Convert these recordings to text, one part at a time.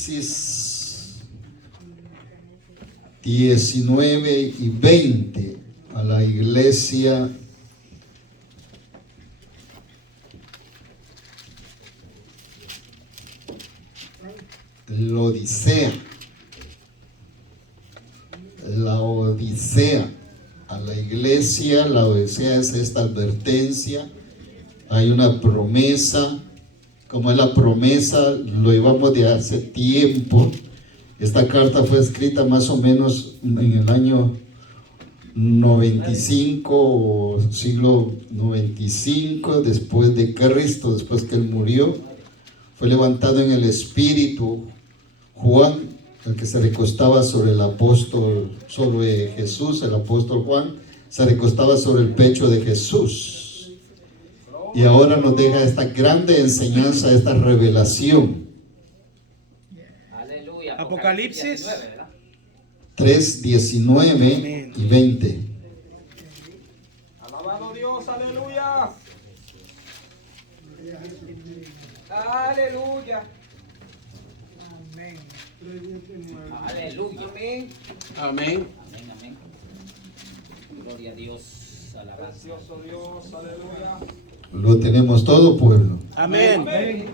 Apocalipsis 19 y 20 a la iglesia la Odisea, a la iglesia. La Odisea es esta advertencia. Hay una promesa. Como es la promesa, lo llevamos de hace tiempo. Esta carta fue escrita más o menos en el año 95 o siglo 95 después de Cristo, después que él murió. Fue levantado en el espíritu Juan, el que se recostaba sobre el apóstol, sobre Jesús. El apóstol Juan se recostaba sobre el pecho de Jesús. Y ahora nos deja esta grande enseñanza, esta revelación. Aleluya. Apocalipsis 3, 19 y 20. Alabado Dios, aleluya. Aleluya. Amén. Aleluya. Amén. Amén. Amén, amén. Gloria a Dios. Alabanza. Precioso Dios, aleluya. Lo tenemos todo, pueblo. Amén. Amén.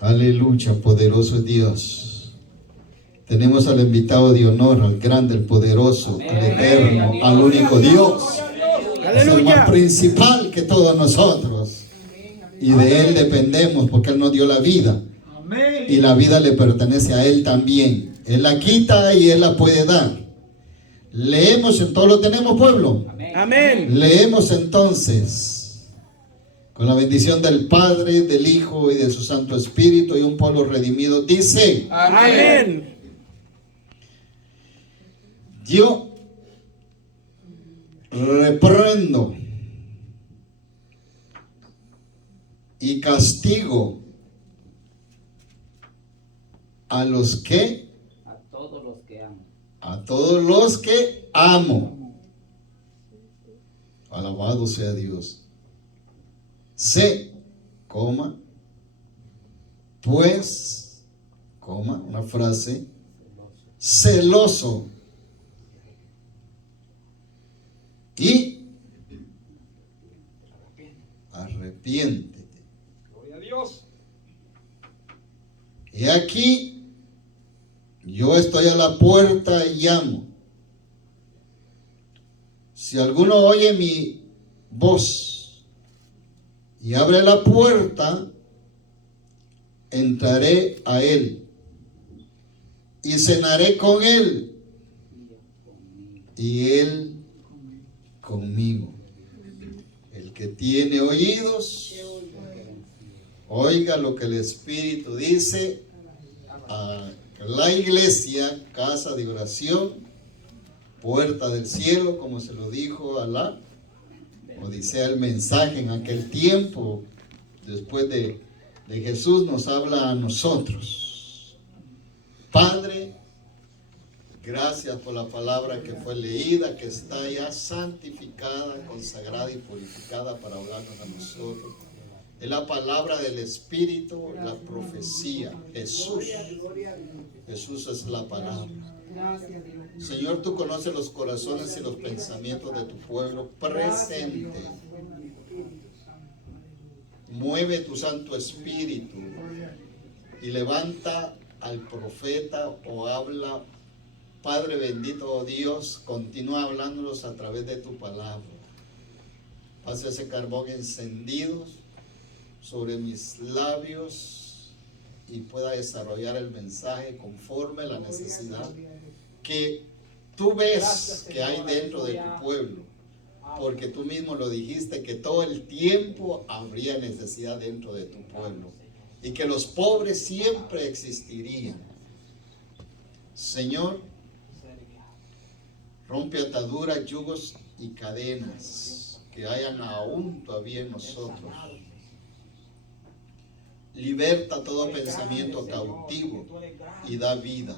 Aleluya, poderoso es Dios. Tenemos al invitado de honor, al grande, al poderoso, al eterno, al único Dios. Es el más principal que todos nosotros. Y de Él dependemos porque Él nos dio la vida. Y la vida le pertenece a Él también. Él la quita y Él la puede dar. Leemos, en todo lo tenemos, pueblo. Amén. Leemos entonces, con la bendición del Padre, del Hijo y de su Santo Espíritu, y un pueblo redimido dice: Amén. yo reprendo y castigo a los que, A todos los que aman. a todos los que amo. Alabado sea Dios. Sé, coma, pues, coma, una frase, celoso y arrepiéntete. Gloria a Dios. Y aquí yo estoy a la puerta y llamo. Si alguno oye mi voz y abre la puerta, entraré a él y cenaré con él y él conmigo. El que tiene oídos, oiga lo que el Espíritu dice a la iglesia, casa de oración, puerta del cielo, como se lo dijo a la Odisea, el mensaje en aquel tiempo. Después de Jesús nos habla a nosotros. Padre, gracias por la palabra que fue leída, que está ya santificada, consagrada y purificada para hablarnos a nosotros. Es la palabra del Espíritu, la profecía. Jesús es la palabra. Señor, tú conoces los corazones y los pensamientos de tu pueblo presente. Mueve tu Santo Espíritu y levanta al profeta o habla. Padre bendito, oh Dios, continúa hablándonos a través de tu palabra. Haz ese carbón encendido sobre mis labios y pueda desarrollar el mensaje conforme a la necesidad que tú ves que hay dentro de tu pueblo, porque tú mismo lo dijiste, que todo el tiempo habría necesidad dentro de tu pueblo y que los pobres siempre existirían. Señor, rompe ataduras, yugos y cadenas que hayan aún todavía en nosotros. Liberta todo pensamiento cautivo y da vida.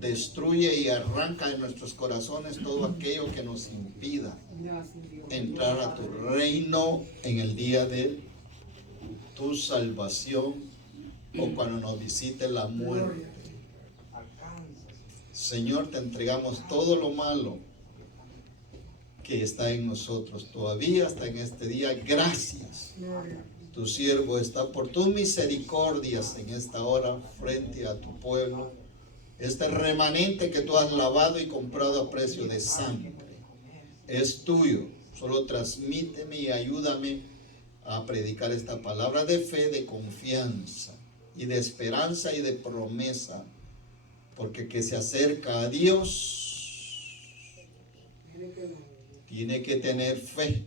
destruye y arranca de nuestros corazones todo aquello que nos impida entrar a tu reino en el día de tu salvación o cuando nos visite la muerte. Señor, te entregamos todo lo malo que está en nosotros. Todavía hasta en este día, gracias. Tu siervo está por tus misericordias en esta hora frente a tu pueblo. Este remanente que tú has lavado y comprado a precio de sangre es tuyo. Solo transmíteme y ayúdame a predicar esta palabra de fe, de confianza y de esperanza y de promesa, porque que se acerca a Dios tiene que tener fe,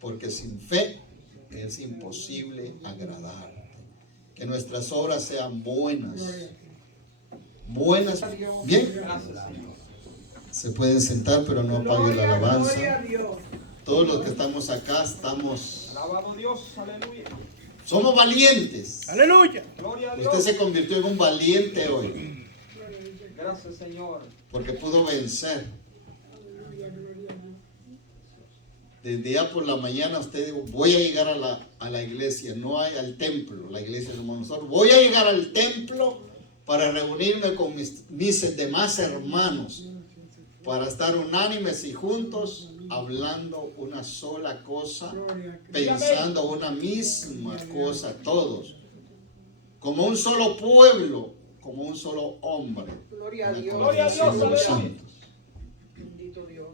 porque sin fe es imposible agradarte. Que nuestras obras sean buenas. Buenas. Bien. Se pueden sentar, pero no apaguen la alabanza. Todos los que estamos acá estamos. Alabado Dios, aleluya. Somos valientes. Aleluya. Gloria a Dios. Usted se convirtió en un valiente hoy, Gracias, Señor. porque pudo vencer. Desde ya por la mañana usted dijo, voy a llegar a la iglesia, no hay al templo, la iglesia somos nosotros. Voy a llegar al templo para reunirme con mis demás hermanos, para estar unánimes y juntos, hablando una sola cosa, pensando una misma cosa todos, como un solo pueblo, como un solo hombre. Gloria a en la Dios. congregación de los Gloria a Dios, santos. Bendito Dios.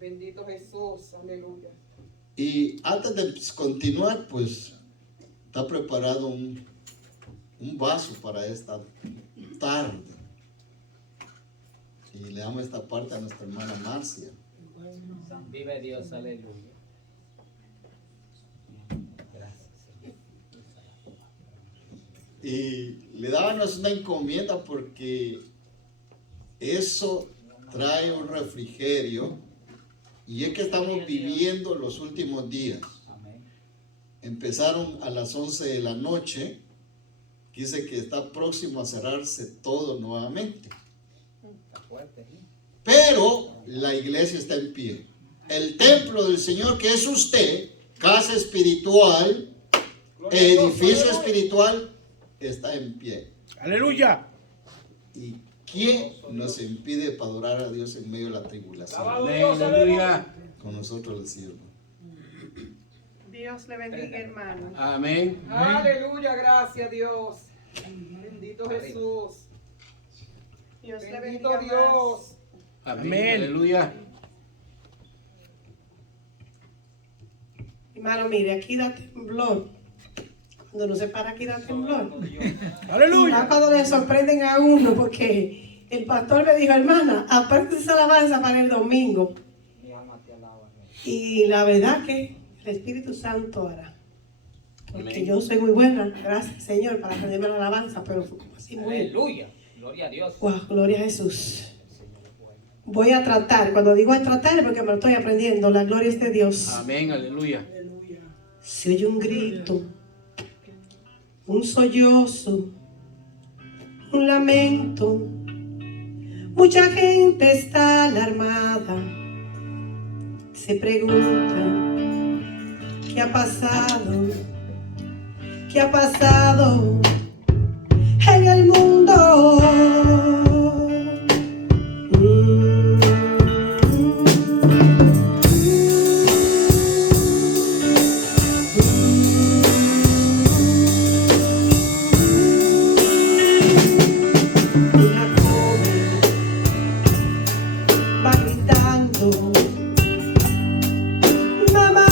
Bendito Jesús. Aleluya. Y antes de continuar, pues está preparado un vaso para esta tarde. Y le damos esta parte a nuestra hermana Marcia. Vive Dios, aleluya. Gracias, Señor. Y le dábamos una encomienda porque eso trae un refrigerio. Y es que estamos viviendo los últimos días. Amén. Empezaron a las 11 de la noche. Dice que está próximo a cerrarse todo nuevamente. Está fuerte, ¿sí? Pero la iglesia está en pie. El templo del Señor, que es usted, casa espiritual, Gloria a Dios, edificio aleluya. espiritual, está en pie. Aleluya. ¿Y quién nos impide para adorar a Dios en medio de la tribulación? Alabado Amén. Dios, aleluya. Aleluya. Con nosotros le sirvo. Dios le bendiga, hermano. Amén. Aleluya, gracias Dios. Bendito Jesús. Dios le Bendito bendiga Dios. Amén. Aleluya. Hermano, mire, aquí da temblor. Cuando no se para, aquí da temblor. Y más Aleluya. cuando le sorprenden a uno, porque el pastor me dijo, hermana, aparte esa alabanza para el domingo. Mi alma te alaba, Dios. Y la verdad que el Espíritu Santo hará. Porque Amén. yo soy muy buena, gracias Señor, para aprenderme la alabanza, pero fue como así muy... Aleluya. Gloria a Dios. Wow, gloria a Jesús. El Señor es bueno. Voy a tratar, cuando digo a tratar es porque me lo estoy aprendiendo, la gloria es de Dios. Amén. Aleluya. Se oye un grito, un sollozo, un lamento. Mucha gente está alarmada. Se pregunta, ¿qué ha pasado? ¿Qué ha pasado en el mundo? Una joven va gritando, mamá,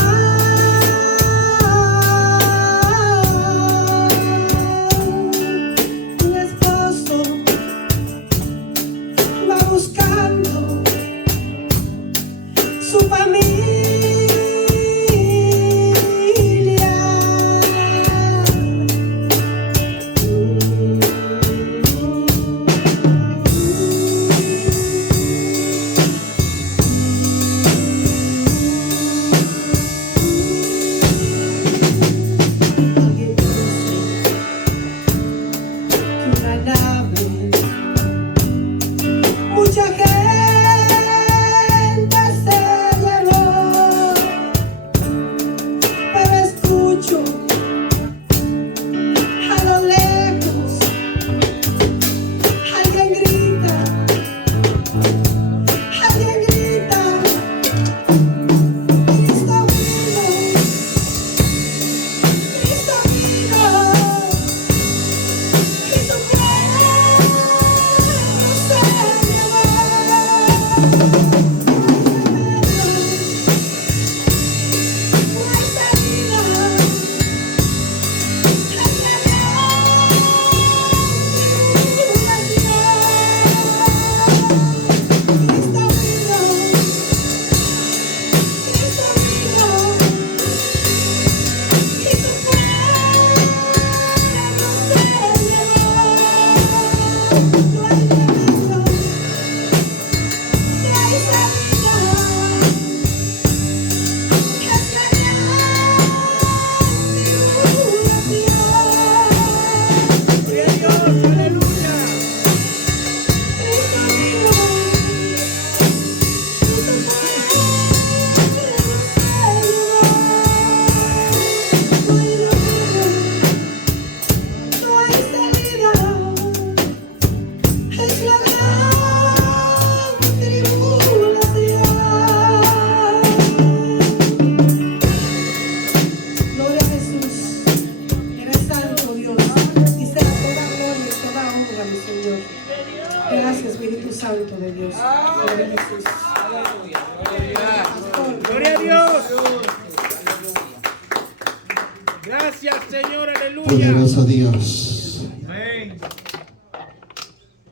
Gracias, Señor, aleluya. Poderoso Dios. Amén.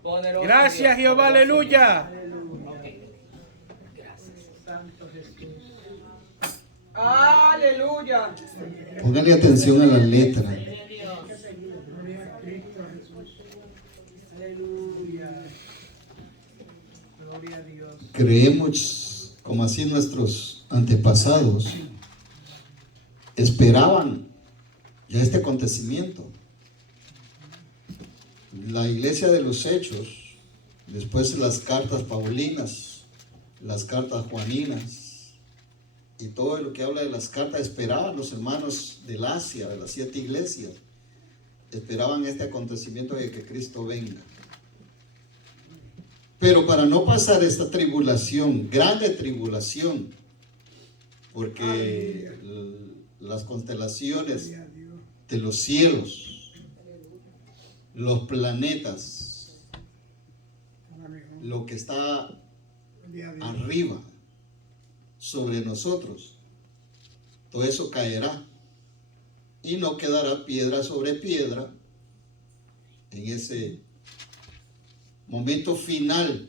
Poderoso Gracias, Dios, Jehová, poderoso aleluya. Dios. Ok. Gracias. Santo Jesús. Aleluya. Póngale atención a la letra. Gloria a Cristo Jesús. Aleluya. Gloria a Dios. Creemos, como así nuestros antepasados esperaban ya este acontecimiento. La iglesia de los Hechos, después las cartas paulinas, las cartas juaninas y todo lo que habla de las cartas, esperaban los hermanos del Asia, de las 7 iglesias, esperaban este acontecimiento de que Cristo venga. Pero para no pasar esta tribulación, grande tribulación, porque las constelaciones de los cielos, los planetas, lo que está arriba sobre nosotros, todo eso caerá y no quedará piedra sobre piedra en ese momento final,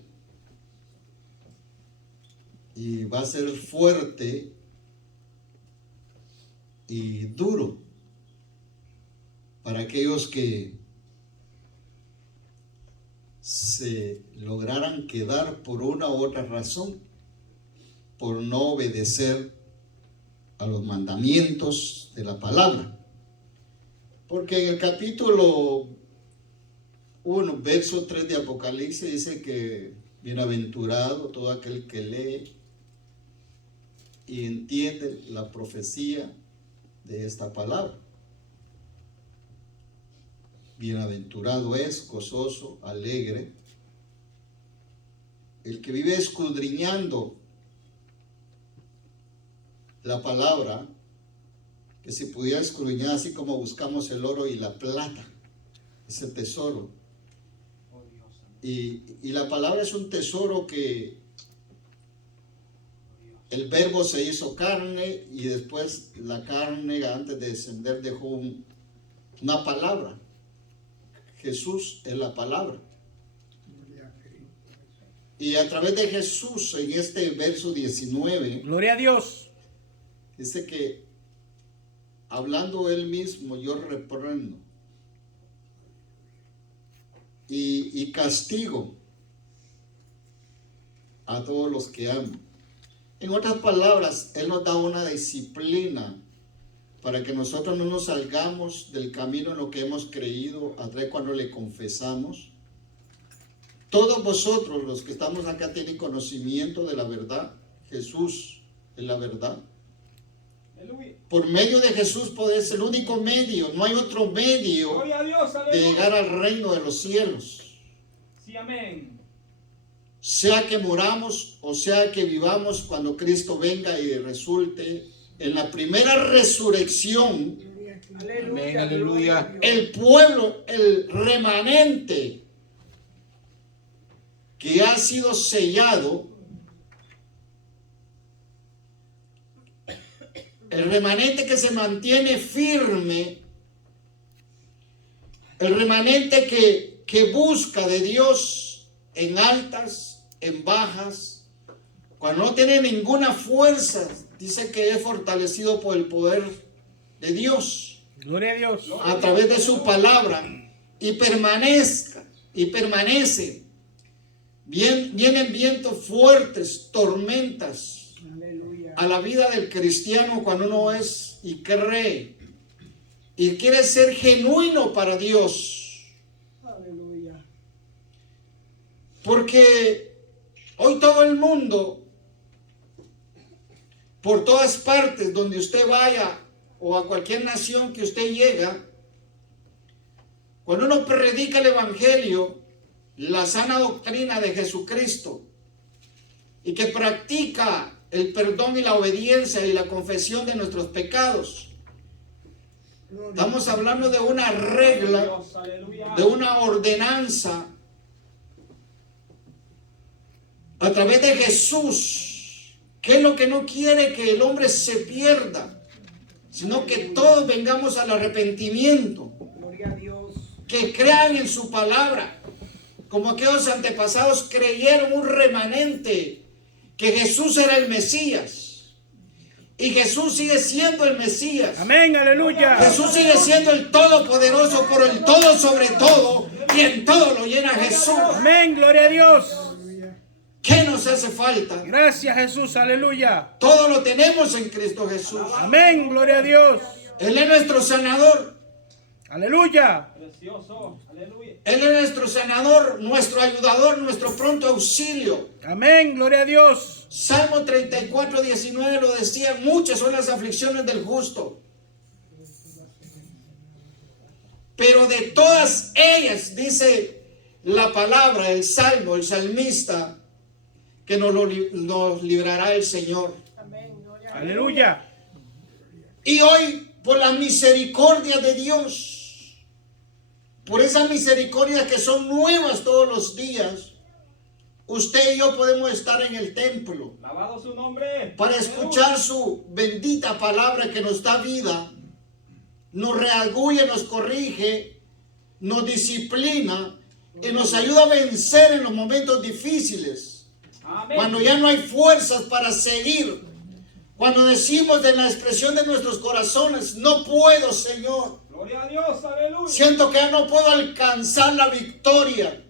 y va a ser fuerte y duro para aquellos que se lograran quedar por una u otra razón, por no obedecer a los mandamientos de la palabra. Porque en el capítulo 1, verso 3 de Apocalipsis dice que bienaventurado todo aquel que lee y entiende la profecía de esta palabra. Bienaventurado es, gozoso, alegre, el que vive escudriñando la palabra, que se pudiera escudriñar así como buscamos el oro y la plata, ese tesoro. Y la palabra es un tesoro que el verbo se hizo carne, y después la carne, antes de descender, dejó una palabra. Jesús es la palabra. Y a través de Jesús, en este verso 19, Gloria a Dios. dice que hablando él mismo, yo reprendo y castigo a todos los que aman. En otras palabras, él nos da una disciplina para que nosotros no nos salgamos del camino en lo que hemos creído a través cuando le confesamos. Todos vosotros los que estamos acá tienen conocimiento de la verdad. Jesús es la verdad. Por medio de Jesús es el único medio, no hay otro medio Gloria a Dios, de aleluya. llegar al reino de los cielos. Sí, amén. Sea que moramos o sea que vivamos, cuando Cristo venga y resulte en la primera resurrección, Amén, aleluya. el pueblo, el remanente que ha sido sellado, el remanente que se mantiene firme, el remanente que busca de Dios en altas, en bajas, cuando no tiene ninguna fuerza, dice que es fortalecido por el poder de Dios Gloria a Dios. a través de su palabra, y permanece. Vienen vientos fuertes, tormentas a la vida del cristiano cuando uno es y cree y quiere ser genuino para Dios. Aleluya. Porque hoy todo el mundo, por todas partes donde usted vaya o a cualquier nación que usted llega, cuando uno predica el evangelio, la sana doctrina de Jesucristo, y que practica el perdón y la obediencia y la confesión de nuestros pecados, estamos hablando de una regla, Dios, aleluya. de una ordenanza a través de Jesús, que es lo que no quiere que el hombre se pierda, sino que todos vengamos al arrepentimiento, Gloria a Dios. que crean en su palabra, como aquellos antepasados creyeron un remanente que Jesús era el Mesías. Y Jesús sigue siendo el Mesías. Amén, aleluya. Jesús sigue siendo el Todopoderoso, por el todo sobre todo, y en todo lo llena Jesús. Amén, gloria a Dios. ¿Qué nos hace falta? Gracias, Jesús, aleluya. Todo lo tenemos en Cristo Jesús. Amén, gloria a Dios. Él es nuestro sanador. Aleluya. Precioso. Aleluya. Él es nuestro sanador, nuestro ayudador, nuestro pronto auxilio. Amén, gloria a Dios. Salmo 34, 19 lo decía, muchas son las aflicciones del justo, pero de todas ellas, dice la palabra, el salmo, el salmista, que nos librará el Señor. Aleluya. Y hoy, por la misericordia de Dios, por esas misericordias que son nuevas todos los días, usted y yo podemos estar en el templo Alabado su nombre. para escuchar su bendita palabra que nos da vida, nos redarguye, nos corrige, nos disciplina y nos ayuda a vencer en los momentos difíciles. Amén. Cuando ya no hay fuerzas para seguir, cuando decimos de la expresión de nuestros corazones, no puedo, Señor, Gloria a Dios. Aleluya. siento que ya no puedo alcanzar la victoria.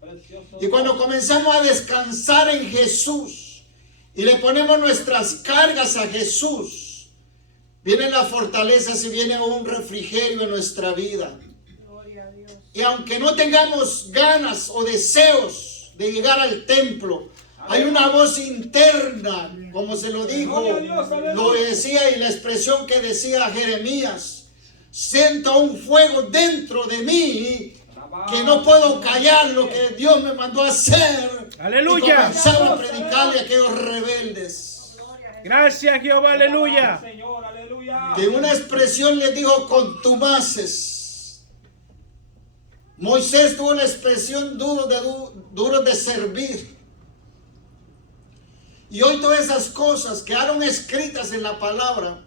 Precioso. Y cuando comenzamos a descansar en Jesús y le ponemos nuestras cargas a Jesús, vienen las fortalezas y viene un refrigerio en nuestra vida. Y aunque no tengamos ganas o deseos de llegar al templo, hay una voz interna, como se lo dijo, lo decía, y la expresión que decía Jeremías: siento un fuego dentro de mí que no puedo callar lo que Dios me mandó a hacer. Aleluya. Y comenzaba a predicarle a aquellos rebeldes. Gracias, Jehová, aleluya. Señor. Aleluya. Que una expresión le dijo contumaces. Moisés tuvo la expresión duro de servir. Y hoy todas esas cosas quedaron escritas en la palabra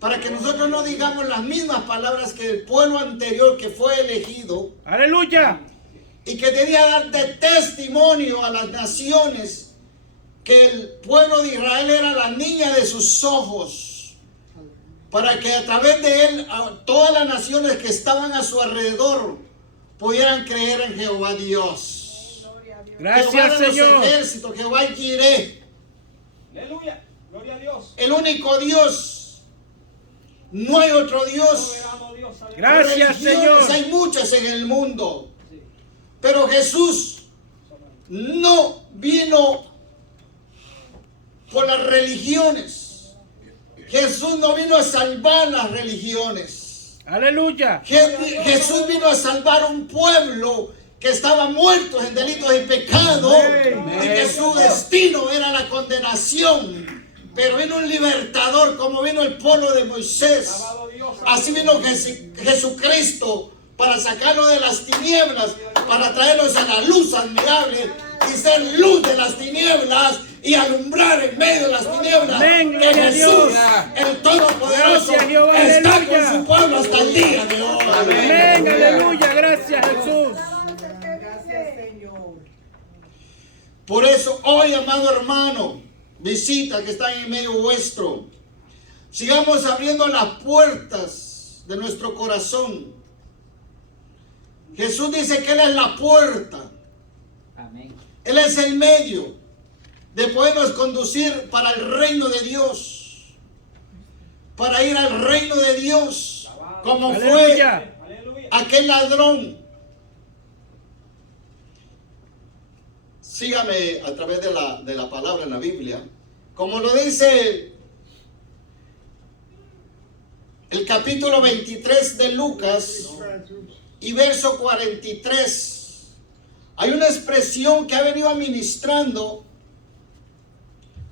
para que nosotros no digamos las mismas palabras que el pueblo anterior que fue elegido Aleluya. y que debía dar de testimonio a las naciones que el pueblo de Israel era la niña de sus ojos, para que a través de él todas las naciones que estaban a su alrededor pudieran creer en Jehová Dios. Gracias, Jehová de los Señor. ejércitos, Jehová Jireh, Aleluya. Gloria a Dios. el único Dios. No hay otro Dios. Soberano Dios. Aleluya. Gracias, Religiones Señor. hay muchas en el mundo, pero Jesús no vino por las religiones. Jesús no vino a salvar las religiones. Aleluya. Jesús vino a salvar un pueblo que estaba muerto en delitos y pecados, y que su destino era la condenación. Pero vino un libertador, como vino el pueblo de Moisés. Alabado Dios. Así vino Jesucristo para sacarlos de las tinieblas, para traerlos a la luz admirable y ser luz de las tinieblas y alumbrar en medio de las tinieblas. Amén, Que gloria a Jesús, Dios. el Todopoderoso, Gracias, Jehová, está aleluya. con su pueblo hasta el día de hoy. Amén, aleluya. Gracias, Jesús. Gracias, Señor. Por eso hoy, amado hermano, visita que está en medio vuestro, sigamos abriendo las puertas de nuestro corazón. Jesús dice que Él es la puerta. Amén. Él es el medio de podernos conducir para el reino de Dios, para ir al reino de Dios, como fue Aleluya. Aleluya. aquel ladrón. Sígame a través de la palabra en la Biblia, como lo dice el capítulo 23 de Lucas y verso 43. Hay una expresión que ha venido administrando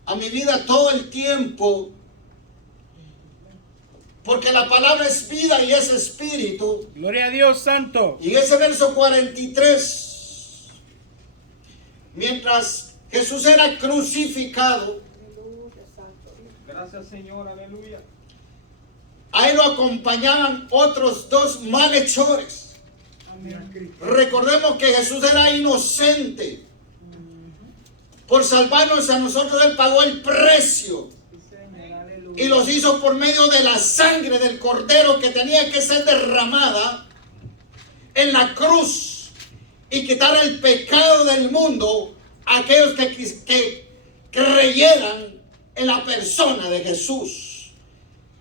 a mi vida todo el tiempo, porque la palabra es vida y es espíritu. Gloria a Dios, santo. Y en ese verso 43, mientras Jesús era crucificado, Gracias, Señor. Aleluya. a él lo acompañaban otros 2 malhechores. Recordemos que Jesús era inocente. Por salvarnos a nosotros, él pagó el precio. Y los hizo por medio de la sangre del cordero que tenía que ser derramada en la cruz y quitar el pecado del mundo a aquellos que creyeran en la persona de Jesús,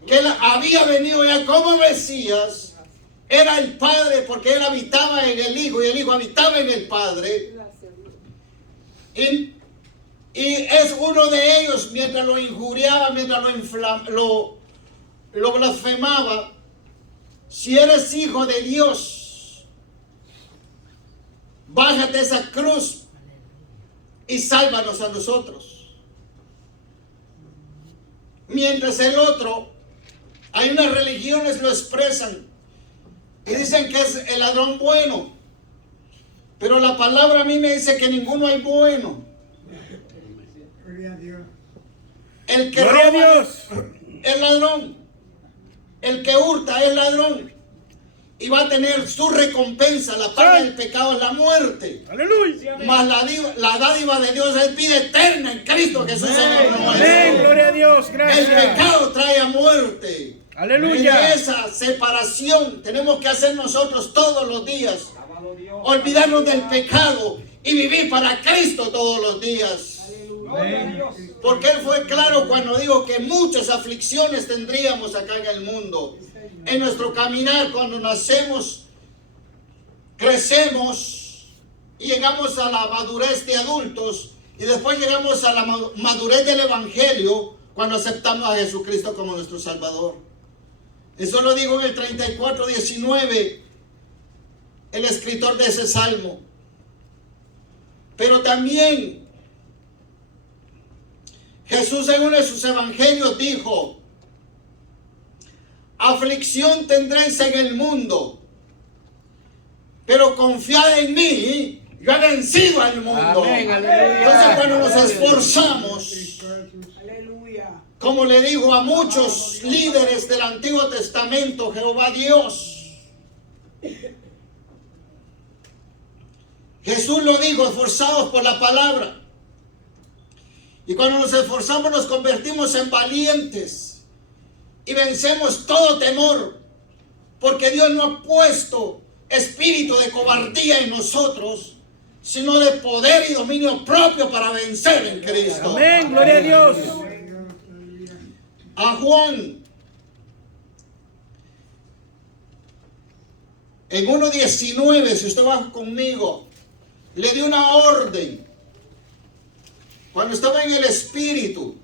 que él había venido ya como Mesías, era el Padre, porque él habitaba en el Hijo y el Hijo habitaba en el Padre. Y es uno de ellos, mientras lo injuriaba, mientras lo blasfemaba: si eres hijo de Dios, bájate esa cruz y sálvanos a nosotros. Mientras el otro, hay unas religiones lo expresan y dicen que es el ladrón bueno, pero la palabra a mí me dice que ninguno hay bueno. El que Gloria a roba Dios. es ladrón, el que hurta es ladrón, y va a tener su recompensa. La paga del pecado es la muerte, Aleluya. mas la dádiva de Dios es vida eterna en Cristo Jesús, Señor Amén. nuestro. Gloria a Dios. El Gracias. pecado trae a muerte. Aleluya. En esa separación tenemos que hacer nosotros todos los días. Alabado Dios. Olvidarnos del pecado y vivir para Cristo todos los días. Gloria a Dios. Porque Él fue claro cuando dijo que muchas aflicciones tendríamos acá en el mundo. En nuestro caminar, cuando nacemos, crecemos y llegamos a la madurez de adultos, y después llegamos a la madurez del Evangelio cuando aceptamos a Jesucristo como nuestro Salvador. Eso lo digo en el 34:19, el escritor de ese salmo. Pero también Jesús en uno de sus evangelios dijo: aflicción tendréis en el mundo, pero confiad en mí, yo he vencido al mundo. Amén, aleluya. Entonces, cuando nos esforzamos, Aleluya. como le digo a muchos líderes del Antiguo Testamento, Jehová Dios, Jesús lo dijo: esforzados por la palabra. Y cuando nos esforzamos, nos convertimos en valientes y vencemos todo temor, porque Dios no ha puesto espíritu de cobardía en nosotros, sino de poder y dominio propio para vencer en Cristo. Amén. Gloria a Dios. A Juan, en 1:19, si usted va conmigo, le dio una orden cuando estaba en el Espíritu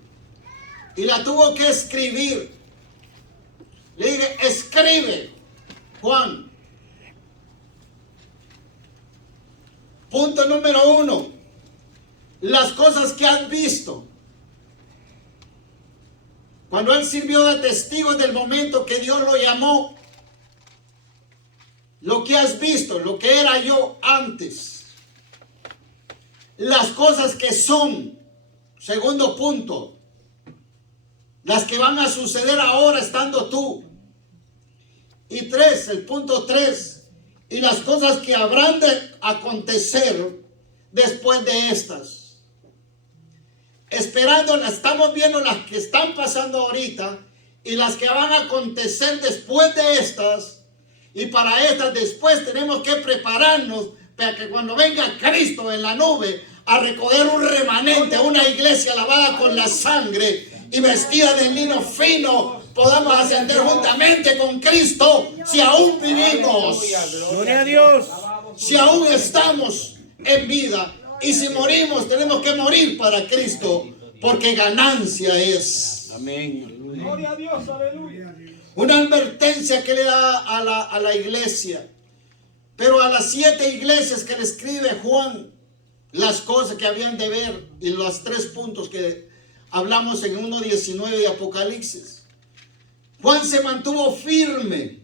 y la tuvo que escribir. Le dije: escribe, Juan. Punto número 1: las cosas que has visto. Cuando él sirvió de testigo del momento que Dios lo llamó, lo que has visto, lo que era yo antes. Las cosas que son. Segundo punto: las que van a suceder ahora estando tú. Y 3, el punto 3: y las cosas que habrán de acontecer después de estas. Esperando, estamos viendo las que están pasando ahorita y las que van a acontecer después de estas. Y para estas después tenemos que prepararnos para que cuando venga Cristo en la nube a recoger un remanente, una iglesia lavada con la sangre y vestida de lino fino, podamos ascender juntamente con Cristo si aún vivimos, Gloria a Dios. si aún estamos en vida. Y si morimos, tenemos que morir para Cristo, porque ganancia es. Amén. Gloria a Dios. Aleluya. Una advertencia que le da a la iglesia, pero a las 7 iglesias que le escribe Juan, las cosas que habían de ver y los 3 puntos que hablamos en 1:19 de Apocalipsis. Juan se mantuvo firme,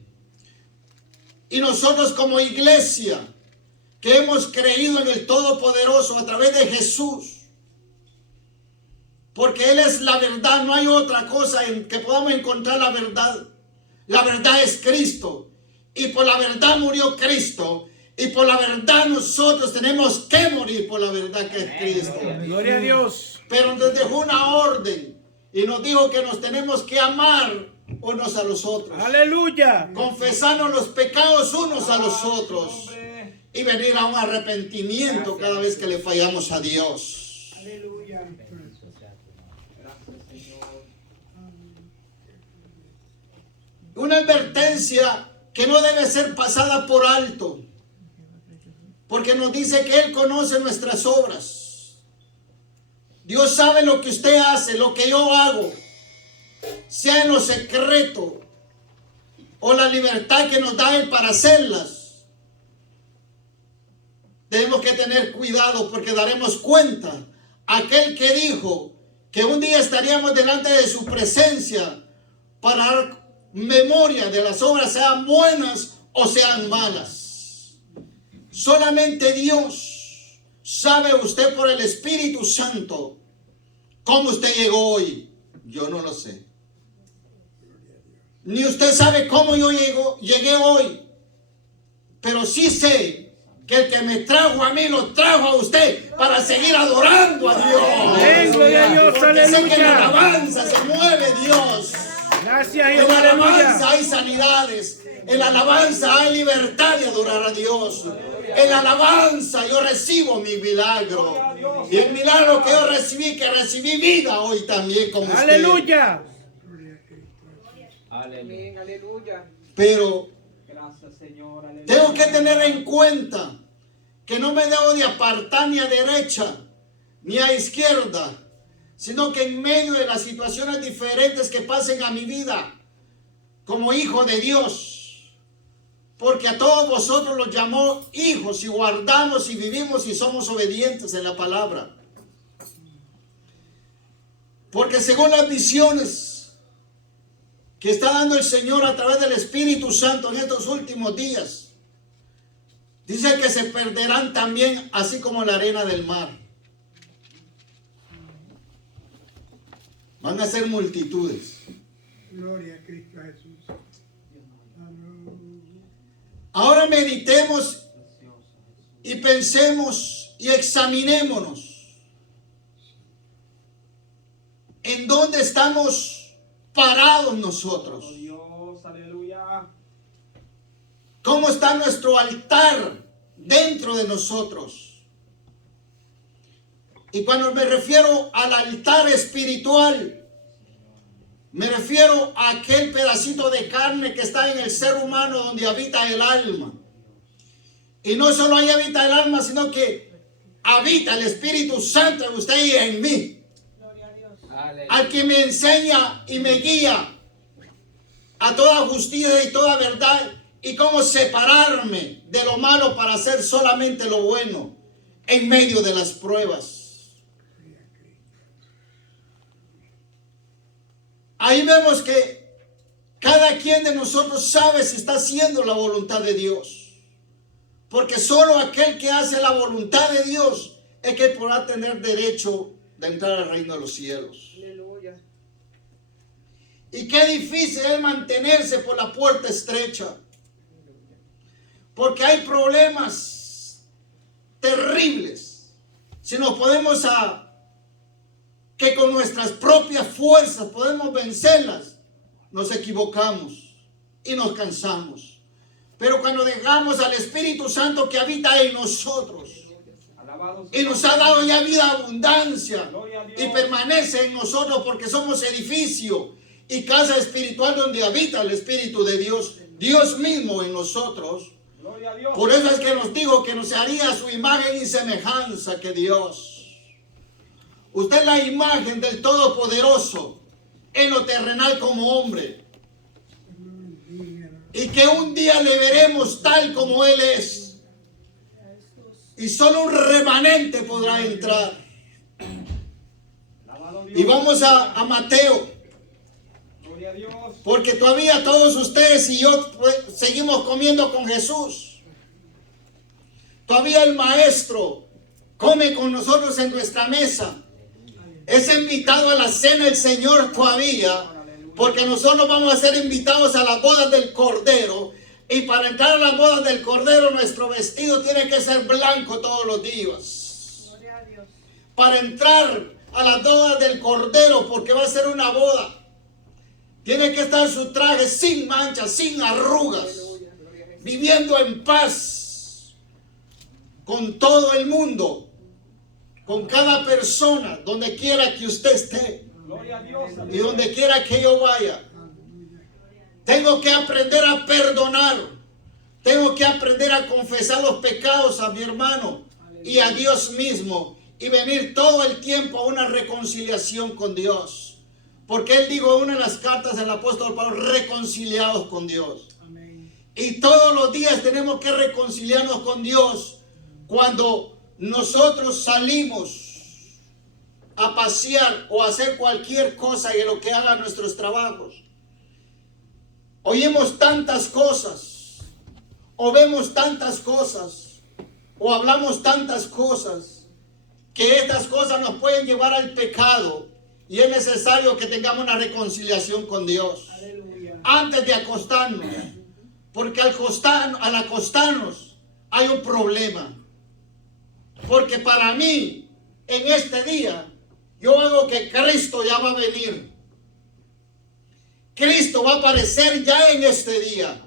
y nosotros como iglesia que hemos creído en el Todopoderoso a través de Jesús, porque Él es la verdad, no hay otra cosa en que podamos encontrar la verdad. La verdad es Cristo. Y por la verdad murió Cristo. Y por la verdad nosotros tenemos que morir por la verdad que es Cristo. Gloria a Dios. Pero nos dejó una orden y nos dijo que nos tenemos que amar unos a los otros. Aleluya. Confesarnos los pecados unos a los otros. Y venir a un arrepentimiento cada vez que le fallamos a Dios. Aleluya. Una advertencia que no debe ser pasada por alto. Porque nos dice que Él conoce nuestras obras. Dios sabe lo que usted hace, lo que yo hago. Sea en lo secreto o la libertad que nos da Él para hacerlas. Tenemos que tener cuidado porque daremos cuenta. Aquel que dijo que un día estaríamos delante de su presencia para dar memoria de las obras, sean buenas o sean malas. Solamente Dios sabe, usted por el Espíritu Santo, cómo usted llegó hoy. Yo no lo sé. Ni usted sabe cómo yo llegué hoy. Pero sí sé que el que me trajo a mí lo trajo a usted para seguir adorando a Dios. Gloria a Dios, Porque sé que en la aleluya. alabanza se mueve Dios. Gracias, En Dios, la alabanza aleluya. hay sanidades. En la alabanza hay libertad de adorar a Dios. En la alabanza yo recibo mi milagro. Y el milagro que yo recibí, que recibí vida hoy también como usted. Aleluya. Amén. Aleluya. Pero Gracias, Señor. Aleluya. tengo que tener en cuenta que no me debo de apartar ni a derecha ni a izquierda, sino que en medio de las situaciones diferentes que pasen a mi vida, como hijo de Dios, porque a todos vosotros los llamó hijos y guardamos y vivimos y somos obedientes en la palabra. Porque según las visiones que está dando el Señor a través del Espíritu Santo en estos últimos días, dice que se perderán también así como la arena del mar. Van a ser multitudes. Gloria a Cristo Jesús. Ahora meditemos y pensemos y examinémonos en dónde estamos parados nosotros. Oh, Dios, aleluya. ¿Cómo está nuestro altar dentro de nosotros? Y cuando me refiero al altar espiritual, me refiero a aquel pedacito de carne que está en el ser humano donde habita el alma. Y no solo ahí habita el alma, sino que habita el Espíritu Santo en usted y en mí. Al que me enseña y me guía a toda justicia y toda verdad y cómo separarme de lo malo para hacer solamente lo bueno en medio de las pruebas. Ahí vemos que cada quien de nosotros sabe si está haciendo la voluntad de Dios. Porque solo aquel que hace la voluntad de Dios es que podrá tener derecho de entrar al reino de los cielos. Aleluya. Y qué difícil es mantenerse por la puerta estrecha. Porque hay problemas terribles. Si nos podemos que con nuestras propias fuerzas podemos vencerlas, nos equivocamos y nos cansamos. Pero cuando dejamos al Espíritu Santo que habita en nosotros y nos ha dado ya vida abundancia y permanece en nosotros porque somos edificio y casa espiritual donde habita el Espíritu de Dios, Dios mismo en nosotros. Por eso es que nos digo que nos haría su imagen y semejanza que Dios. Usted es la imagen del Todopoderoso en lo terrenal como hombre. Y que un día le veremos tal como Él es. Y solo un remanente podrá entrar. Y vamos a Mateo. Porque todavía todos ustedes y yo seguimos comiendo con Jesús. Todavía el Maestro come con nosotros en nuestra mesa. Es invitado a la cena el Señor todavía, Porque nosotros vamos a ser invitados a las bodas del Cordero. Y para entrar a las bodas del Cordero, nuestro vestido tiene que ser blanco todos los días. Para entrar a las bodas del Cordero, porque va a ser una boda, tiene que estar su traje sin manchas, sin arrugas, viviendo en paz con todo el mundo, con cada persona, donde quiera que usted esté Gloria a Dios. y donde quiera que yo vaya. Tengo que aprender a perdonar. Tengo que aprender a confesar los pecados a mi hermano y a Dios mismo, y venir todo el tiempo a una reconciliación con Dios. Porque Él dijo en una de las cartas del apóstol Pablo, reconciliados con Dios. Y todos los días tenemos que reconciliarnos con Dios. Cuando nosotros salimos a pasear o a hacer cualquier cosa y en lo que hagan nuestros trabajos, oímos tantas cosas, o vemos tantas cosas, o hablamos tantas cosas, que estas cosas nos pueden llevar al pecado, y es necesario que tengamos una reconciliación con Dios antes de acostarnos, porque al acostarnos hay un problema. Porque para mí, en este día, yo hago que Cristo ya va a venir. Cristo va a aparecer ya en este día.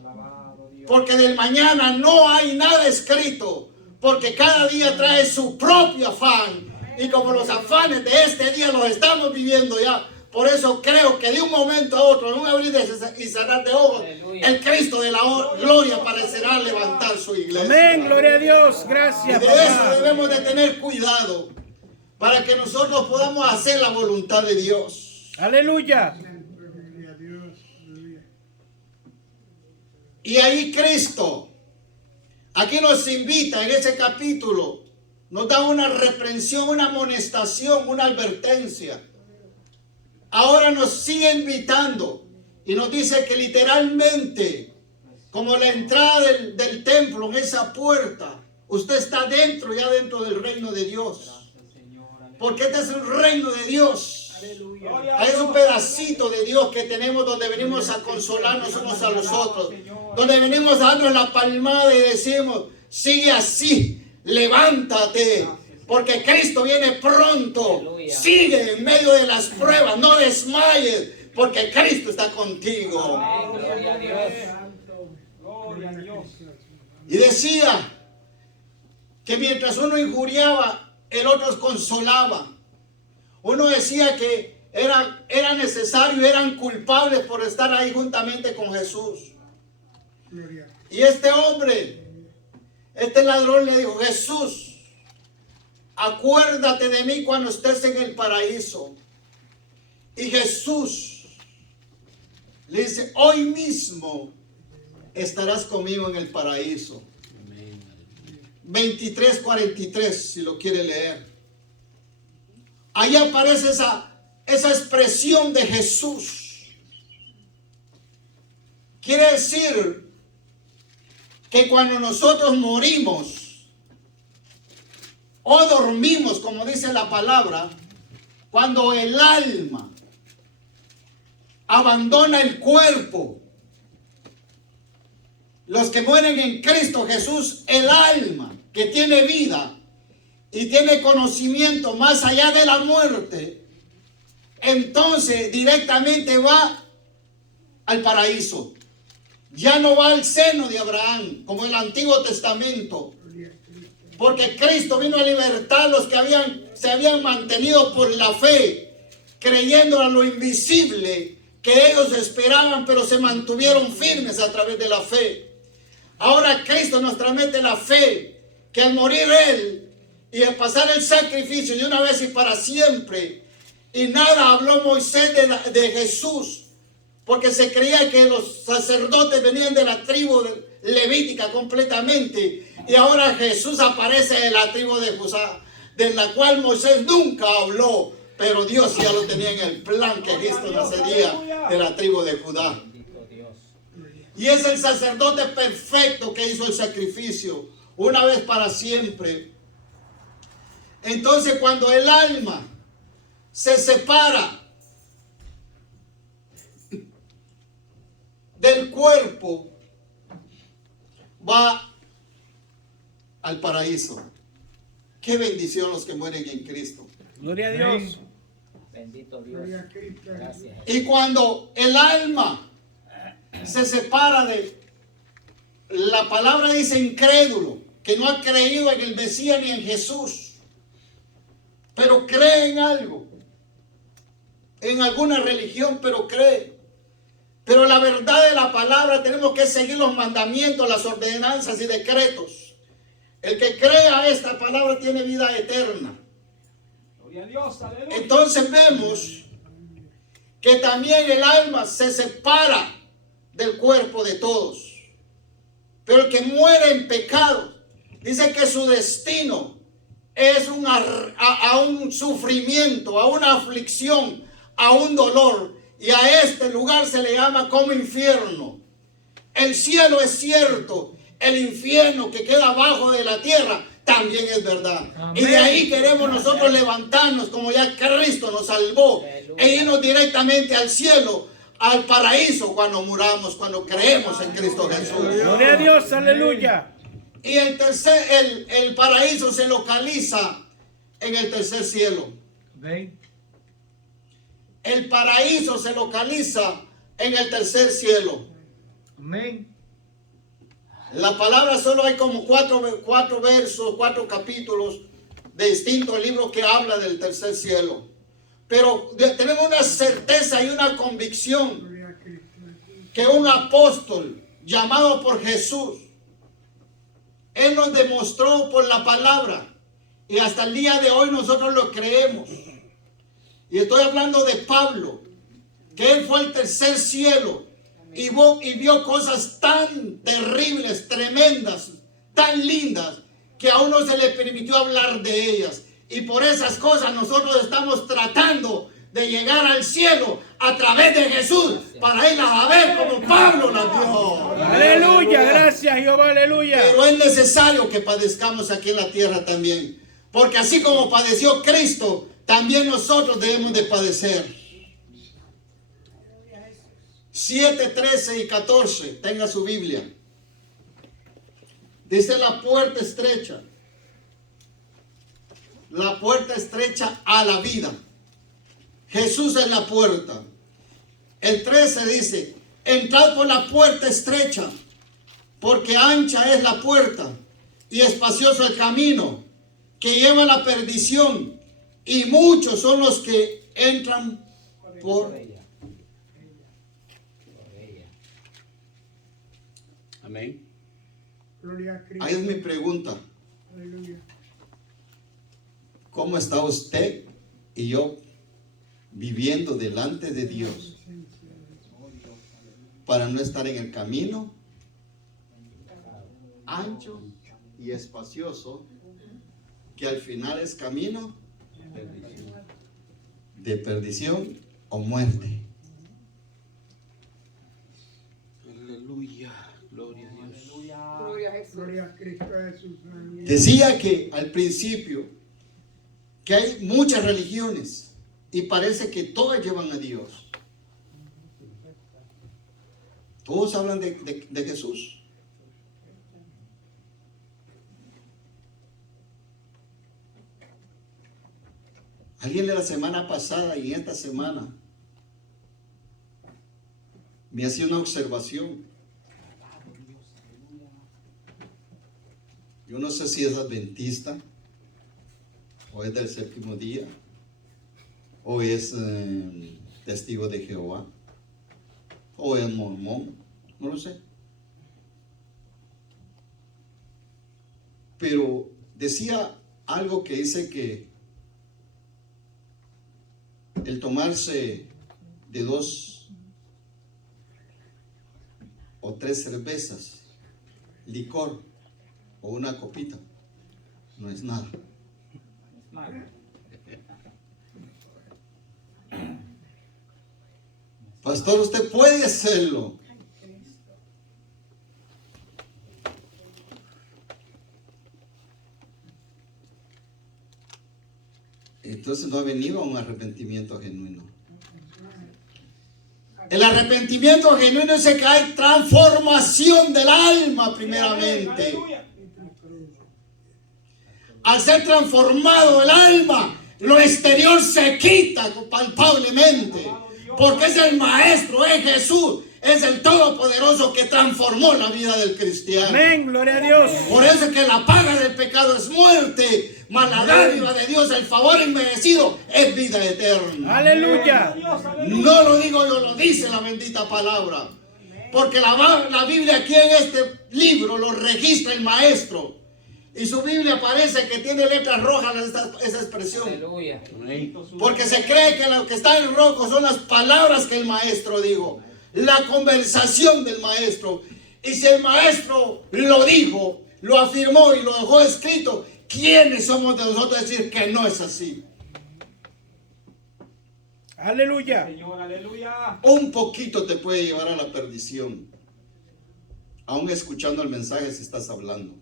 Porque del mañana no hay nada escrito. Porque cada día trae su propio afán. Y como los afanes de este día los estamos viviendo ya, por eso creo que de un momento a otro, en un abrir y cerrar de ojos, el Cristo de la gloria aparecerá a levantar su iglesia. Amén, gloria a Dios, Y gracias, de eso papá. debemos de tener cuidado, para que nosotros podamos hacer la voluntad de Dios. Aleluya. Gloria a Dios. Aleluya. Y ahí Cristo, aquí nos invita en ese capítulo, nos da una reprensión, una amonestación, una advertencia. Ahora nos sigue invitando y nos dice que literalmente, como la entrada del templo, en esa puerta, usted está dentro, ya dentro del reino de Dios. Porque este es un reino de Dios. Es un pedacito de Dios que tenemos, donde venimos a consolarnos unos a los otros, donde venimos a darnos la palmada y decimos, sigue así, levántate, porque Cristo viene pronto. Aleluya. Sigue en medio de las pruebas, no desmayes, porque Cristo está contigo. Amén, gloria a Dios. Gloria a Dios. Y decía que mientras uno injuriaba, el otro consolaba. Uno decía que era necesario, eran culpables por estar ahí juntamente con Jesús. Gloria. Y este hombre, este ladrón le dijo, Jesús, acuérdate de mí cuando estés en el paraíso. Y Jesús le dice, hoy mismo estarás conmigo en el paraíso. 23:43, si lo quiere leer. Ahí aparece esa expresión de Jesús. Quiere decir que cuando nosotros morimos o dormimos, como dice la palabra, cuando el alma abandona el cuerpo, los que mueren en Cristo Jesús, el alma que tiene vida y tiene conocimiento más allá de la muerte, entonces directamente va al paraíso. Ya no va al seno de Abraham, como el Antiguo Testamento. Porque Cristo vino a libertar a los que se habían mantenido por la fe, creyendo a lo invisible que ellos esperaban, pero se mantuvieron firmes a través de la fe. Ahora Cristo nos transmite la fe, que al morir Él y al pasar el sacrificio de una vez y para siempre, y nada habló Moisés de Jesús, porque se creía que los sacerdotes venían de la tribu levítica completamente, y ahora Jesús aparece en la tribu de Judá, de la cual Moisés nunca habló, pero Dios ya lo tenía en el plan, que Cristo nacería de la tribu de Judá. Bendito Dios. Y es el sacerdote perfecto que hizo el sacrificio una vez para siempre. Entonces, cuando el alma se separa del cuerpo va al paraíso. Qué bendición los que mueren en Cristo. Gloria a Dios. Bendito Dios. Gloria a Cristo. Gracias. Y cuando el alma se separa de, la palabra dice incrédulo, que no ha creído en el Mesías ni en Jesús, pero cree en algo, en alguna religión, pero cree. Pero la verdad de la palabra, tenemos que seguir los mandamientos, las ordenanzas y decretos. El que crea esta palabra tiene vida eterna. Gloria a Dios, aleluya. Entonces vemos que también el alma se separa del cuerpo de todos. Pero el que muere en pecado, dice que su destino es a un sufrimiento, a una aflicción, a un dolor. Y a este lugar se le llama como infierno. El cielo es cierto, el infierno que queda abajo de la tierra también es verdad. Amén. Y de ahí queremos nosotros levantarnos como ya Cristo nos salvó e irnos directamente al cielo, al paraíso cuando muramos, cuando creemos en Cristo Jesús. Gloria a Dios. Aleluya. Y el paraíso se localiza en el tercer cielo. El paraíso se localiza en el tercer cielo. Amén. La palabra solo hay como cuatro versos, 4 capítulos de distintos libros que habla del tercer cielo. Pero tenemos una certeza y una convicción Gloria a Cristo. que un apóstol llamado por Jesús, él nos demostró por la palabra y hasta el día de hoy nosotros lo creemos. Y estoy hablando de Pablo, que él fue al tercer cielo y vio cosas tan terribles, tremendas, tan lindas, que a uno se le permitió hablar de ellas. Y por esas cosas nosotros estamos tratando de llegar al cielo a través de Jesús, para irlas a ver como Pablo las vio. Aleluya. Gracias, Jehová. Aleluya. Pero es necesario que padezcamos aquí en la tierra también, porque así como padeció Cristo, también nosotros debemos de padecer. 7, 13 y 14, tenga su Biblia. Dice la puerta estrecha. La puerta estrecha a la vida. Jesús es la puerta. El 13 dice, entrad por la puerta estrecha, porque ancha es la puerta y espacioso el camino que lleva a la perdición, y muchos son los que entran por ella. Amén. Gloria a Cristo. Ahí es mi pregunta. Aleluya. ¿Cómo está usted y yo viviendo delante de Dios para no estar en el camino ancho y espacioso, que al final es camino de perdición o muerte? Aleluya. Gloria a Dios. Gloria a Cristo Jesús. Aleluya. Decía que al principio que hay muchas religiones y parece que todas llevan a Dios. Todos hablan de Jesús. Alguien de la semana pasada y esta semana me hacía una observación. Yo no sé si es adventista, o es del séptimo día, o es testigo de Jehová, o es mormón, no lo sé. Pero decía algo que dice que el tomarse de 2 o 3 cervezas, licor o una copita, no es nada. Pastor, usted puede hacerlo. Entonces no ha venido a un arrepentimiento genuino. El arrepentimiento genuino es que hay transformación del alma primeramente. Aleluya. Al ser transformado el alma, lo exterior se quita palpablemente. Porque es el Maestro, es Jesús, es el Todopoderoso que transformó la vida del cristiano. Amén. Gloria a Dios. Por eso es que la paga del pecado es muerte, mas la dádiva de Dios, el favor inmerecido, es vida eterna. Aleluya. Dios, aleluya. No lo digo yo, lo dice la bendita palabra. Porque la Biblia aquí en este libro lo registra el Maestro. Y su Biblia parece que tiene letras rojas esa expresión. Aleluya. Porque se cree que lo que está en rojo son las palabras que el Maestro dijo. La conversación del Maestro. Y si el Maestro lo dijo, lo afirmó y lo dejó escrito, ¿quiénes somos de nosotros decir que no es así? Aleluya. Señor, aleluya. Un poquito te puede llevar a la perdición. Aún escuchando el mensaje si estás hablando.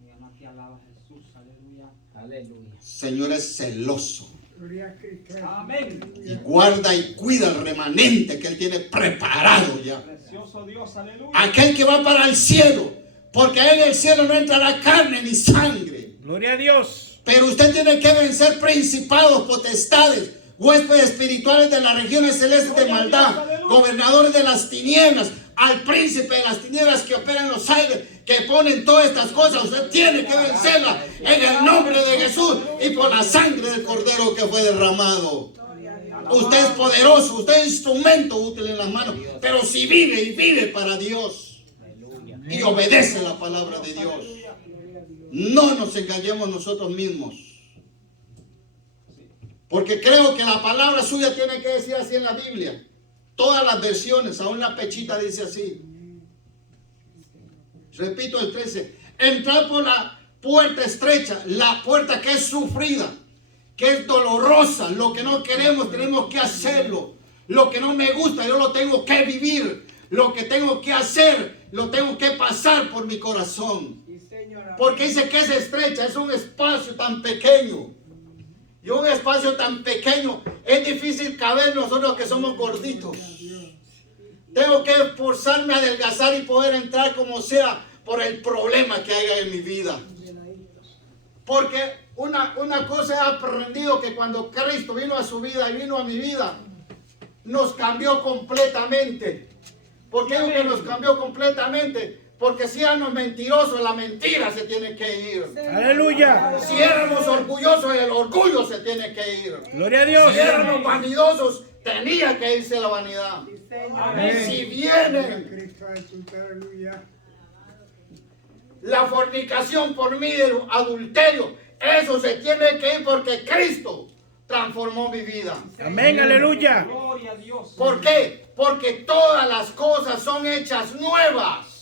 Mi alma te alaba, Jesús, aleluya. Aleluya. Señor es celoso Gloria a Cristo. Amén. y guarda y cuida el remanente que Él tiene preparado ya. Precioso Dios, aleluya. Aquel que va para el cielo, porque en el cielo no entrará carne ni sangre. Gloria a Dios. Pero usted tiene que vencer principados, potestades, huéspedes espirituales de las regiones celestes de maldad, gobernadores de las tinieblas, al príncipe de las tinieblas que opera en los aires, que ponen todas estas cosas. Usted tiene que vencerlas en el nombre de Jesús y por la sangre del Cordero que fue derramado. Usted es poderoso, usted es instrumento útil en las manos, pero si vive y vive para Dios y obedece la palabra de Dios, no nos engañemos nosotros mismos. Porque creo que la palabra suya tiene que decir así en la Biblia. Todas las versiones, aún la pechita dice así. Repito el 13. Entrar por la puerta estrecha, la puerta que es sufrida, que es dolorosa. Lo que no queremos, tenemos que hacerlo. Lo que no me gusta, yo lo tengo que vivir. Lo que tengo que hacer, lo tengo que pasar por mi corazón. Porque dice que es estrecha, es un espacio tan pequeño. Y un espacio tan pequeño, es difícil caber nosotros que somos gorditos. Tengo que esforzarme a adelgazar y poder entrar como sea por el problema que haya en mi vida. Porque una cosa he aprendido, que cuando Cristo vino a su vida y vino a mi vida, nos cambió completamente. ¿Por qué digo que nos cambió completamente? Porque si éramos mentirosos, la mentira se tiene que ir. Aleluya. Si éramos orgullosos, el orgullo se tiene que ir. Gloria a Dios. Si éramos vanidosos, tenía que irse la vanidad. Si viene Cristo Jesús, aleluya. la fornicación por mí, el adulterio, eso se tiene que ir porque Cristo transformó mi vida. Amén. Aleluya. Gloria a Dios. ¿Por qué? Porque todas las cosas son hechas nuevas.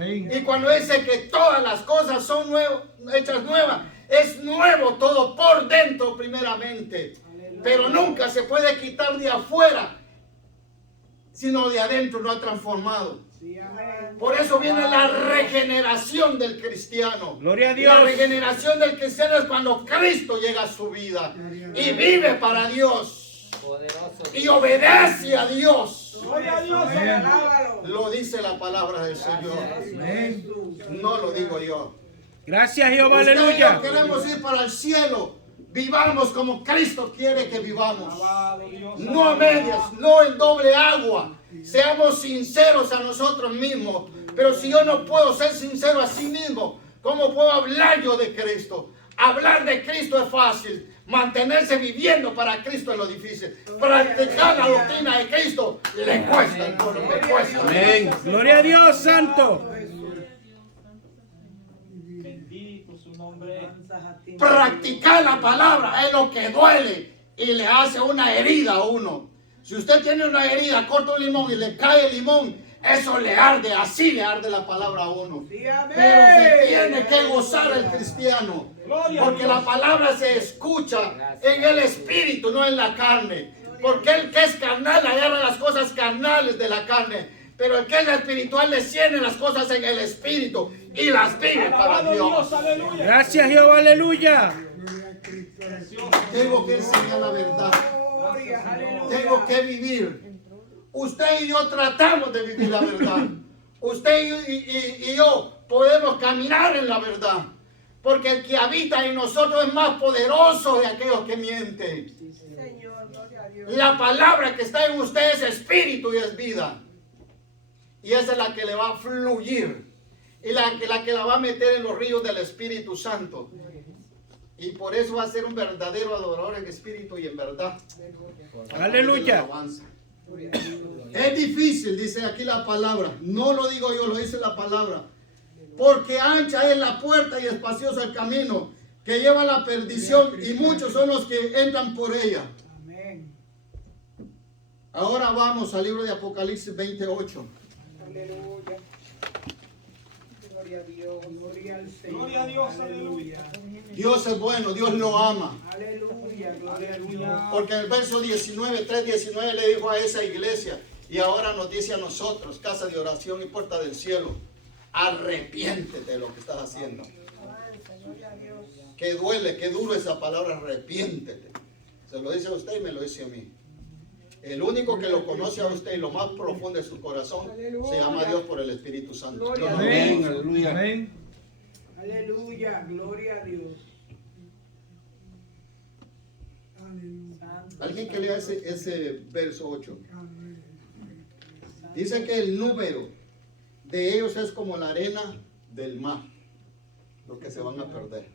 Y cuando dice que todas las cosas son hechas nuevas, es nuevo todo por dentro primeramente. Pero nunca se puede quitar de afuera, sino de adentro no ha transformado. Por eso viene la regeneración del cristiano. Gloria a Dios. La regeneración del cristiano es cuando Cristo llega a su vida y vive para Dios Poderoso. y obedece a Dios. Gloria a Dios, aleluya. Lo dice la palabra del Señor. No lo digo yo. Gracias, Jehová. Usted y yo Aleluya. queremos ir para el cielo. Vivamos como Cristo quiere que vivamos. Alabado Dios, No a medias, no en doble agua. Seamos sinceros a nosotros mismos. Pero si yo no puedo ser sincero a sí mismo, ¿cómo puedo hablar yo de Cristo? Hablar de Cristo es fácil. Mantenerse viviendo para Cristo es lo difícil. Practicar la doctrina de Cristo le cuesta, hermano, le cuesta. Amén. Gloria a Dios, Santo. bendito su nombre. Practicar la palabra es lo que duele y le hace una herida a uno. Si usted tiene una herida, corta un limón y le cae el limón, eso le arde, así le arde la palabra a uno. Pero se tiene que gozar el cristiano, porque la palabra se escucha en el espíritu, no en la carne. Porque el que es carnal agarra las cosas carnales de la carne, pero el que es espiritual le cierne las cosas en el espíritu y las vive para Alabado Dios, Dios. aleluya. Gracias, Jehová. Aleluya. Gloria a Cristo Jesús. Precioso. Tengo que enseñar la verdad. Gloria, aleluya. Tengo que vivir. Usted y yo tratamos de vivir la verdad. Usted y yo podemos caminar en la verdad. Porque el que habita en nosotros es más poderoso de aquellos que mienten. Señor, gloria a Dios. La palabra que está en usted es espíritu y es vida. Y esa es la que le va a fluir. Y la que la va a meter en los ríos del Espíritu Santo. Y por eso va a ser un verdadero adorador en espíritu y en verdad. Aleluya. Alabanza. Es difícil, dice aquí la palabra. No lo digo yo, lo dice la palabra. Porque ancha es la puerta y espacioso el camino que lleva a la perdición, y muchos son los que entran por ella. Amén. Ahora vamos al libro de Apocalipsis 28. Aleluya. Gloria a Dios. Gloria al Señor. Gloria a Dios, aleluya. Dios es bueno, Dios lo ama. Aleluya. Gloria a Dios. Porque en el verso 19, 3:19 le dijo a esa iglesia, y ahora nos dice a nosotros, casa de oración y puerta del cielo, arrepiéntete de lo que estás haciendo. Que duele, que duro esa palabra, arrepiéntete. Se lo dice a usted y me lo dice a mí. El único que lo conoce a usted y lo más profundo de su corazón se llama Dios por el Espíritu Santo. Gloria a Amén. Dios. Aleluya. Amén. Aleluya. Gloria a Dios. Aleluya. Alguien que lea ese verso 8. Dice que el número de ellos es como la arena del mar, los que se van a perder.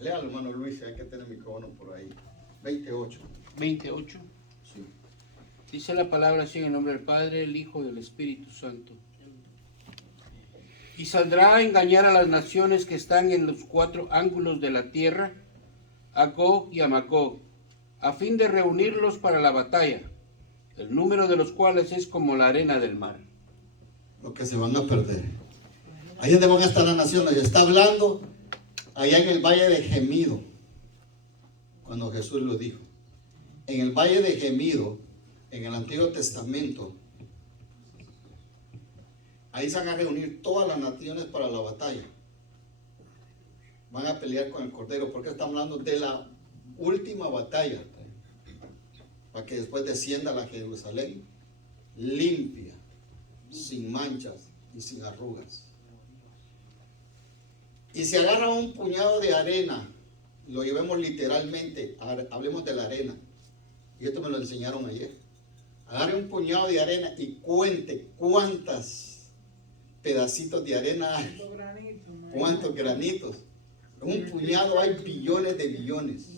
Lea, hermano Luis, hay que tener micrófono por ahí. 28. 28. Sí. Dice la palabra así en el nombre del Padre, el Hijo y del Espíritu Santo. Y saldrá a engañar a las naciones que están en los 4 ángulos de la tierra, a Gog y a Magog, a fin de reunirlos para la batalla, el número de los cuales es como la arena del mar. Los que se van a perder. Ahí donde van a estar las naciones. Está hablando allá en el valle de Gemido, cuando Jesús lo dijo. En el valle de Gemido, en el Antiguo Testamento, ahí se van a reunir todas las naciones para la batalla. Van a pelear con el Cordero, porque estamos hablando de la última batalla, para que después descienda la Jerusalén limpia, sin manchas y sin arrugas. Y si agarra un puñado de arena, lo llevemos literalmente, hablemos de la arena, y esto me lo enseñaron ayer. Agarre un puñado de arena y cuente cuántas pedacitos de arena hay, cuántos granitos. Un puñado hay billones de billones.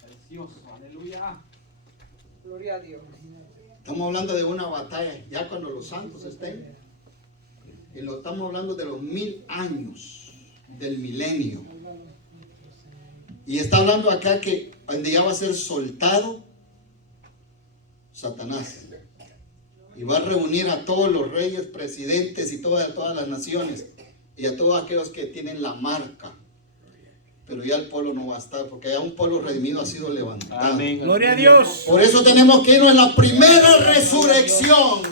Precioso, aleluya. Gloria a Dios. Estamos hablando de una batalla, ya cuando los santos estén. Y lo estamos hablando de los 1000 años del milenio. Y está hablando acá que donde ya va a ser soltado Satanás. Y va a reunir a todos los reyes, presidentes y todas las naciones. Y a todos aquellos que tienen la marca. Pero ya el pueblo no va a estar, porque ya un pueblo redimido ha sido levantado. Amén. Gloria a Dios. Por eso tenemos que irnos en la primera resurrección.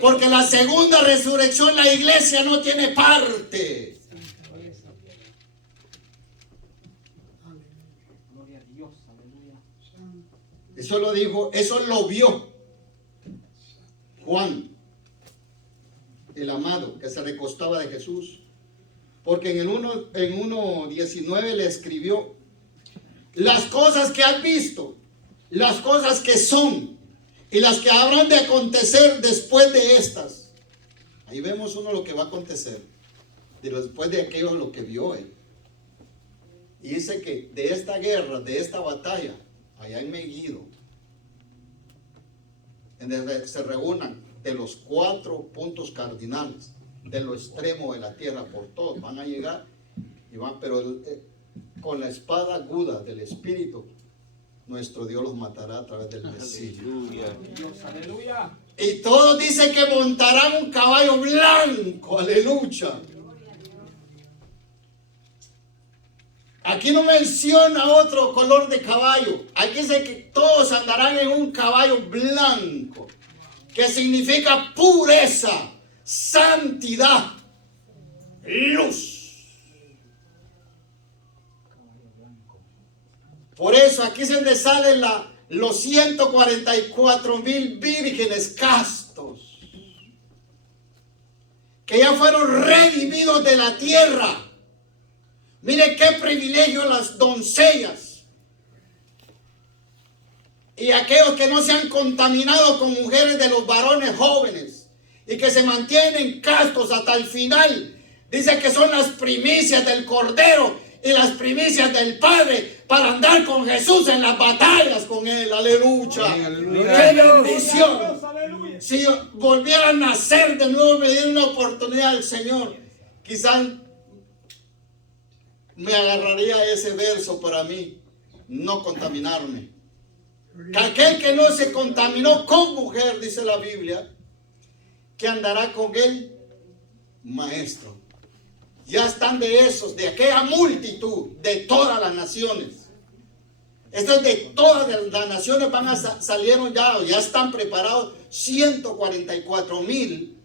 Porque la segunda resurrección la iglesia no tiene parte. Gloria a Dios, aleluya. Eso lo vio Juan, el amado, que se recostaba de Jesús. Porque en el 1:19 le escribió: las cosas que has visto, las cosas que son y las que habrán de acontecer después de estas. Ahí vemos uno lo que va a acontecer después de aquello lo que vio él. Y dice que de esta guerra, de esta batalla, allá en Megiddo, se reúnan de los 4 puntos cardinales, de lo extremo de la tierra, por todos van a llegar y van, pero con la espada aguda del Espíritu, nuestro Dios los matará a través del Mesías. Dios, aleluya. Y todos dicen que montarán un caballo blanco, aleluya. Aquí no menciona otro color de caballo. Aquí dice que todos andarán en un caballo blanco, que significa pureza, santidad. luz. Por eso aquí es donde salen los 144,000 vírgenes castos, que ya fueron redimidos de la tierra. Mire qué privilegio las doncellas y aquellos que no se han contaminado con mujeres de los varones jóvenes y que se mantienen castos hasta el final. Dice que son las primicias del Cordero y las primicias del Padre para andar con Jesús en las batallas con Él. Aleluya. ¡Qué bendición! Aleluya. Si yo volviera a nacer de nuevo, me diera una oportunidad al Señor, quizás me agarraría ese verso para mí, no contaminarme. Que aquel que no se contaminó con mujer, dice la Biblia, que andará con él, maestro. Ya están de esos, de aquella multitud, de todas las naciones. Estos de todas las naciones salieron ya están preparados 144,000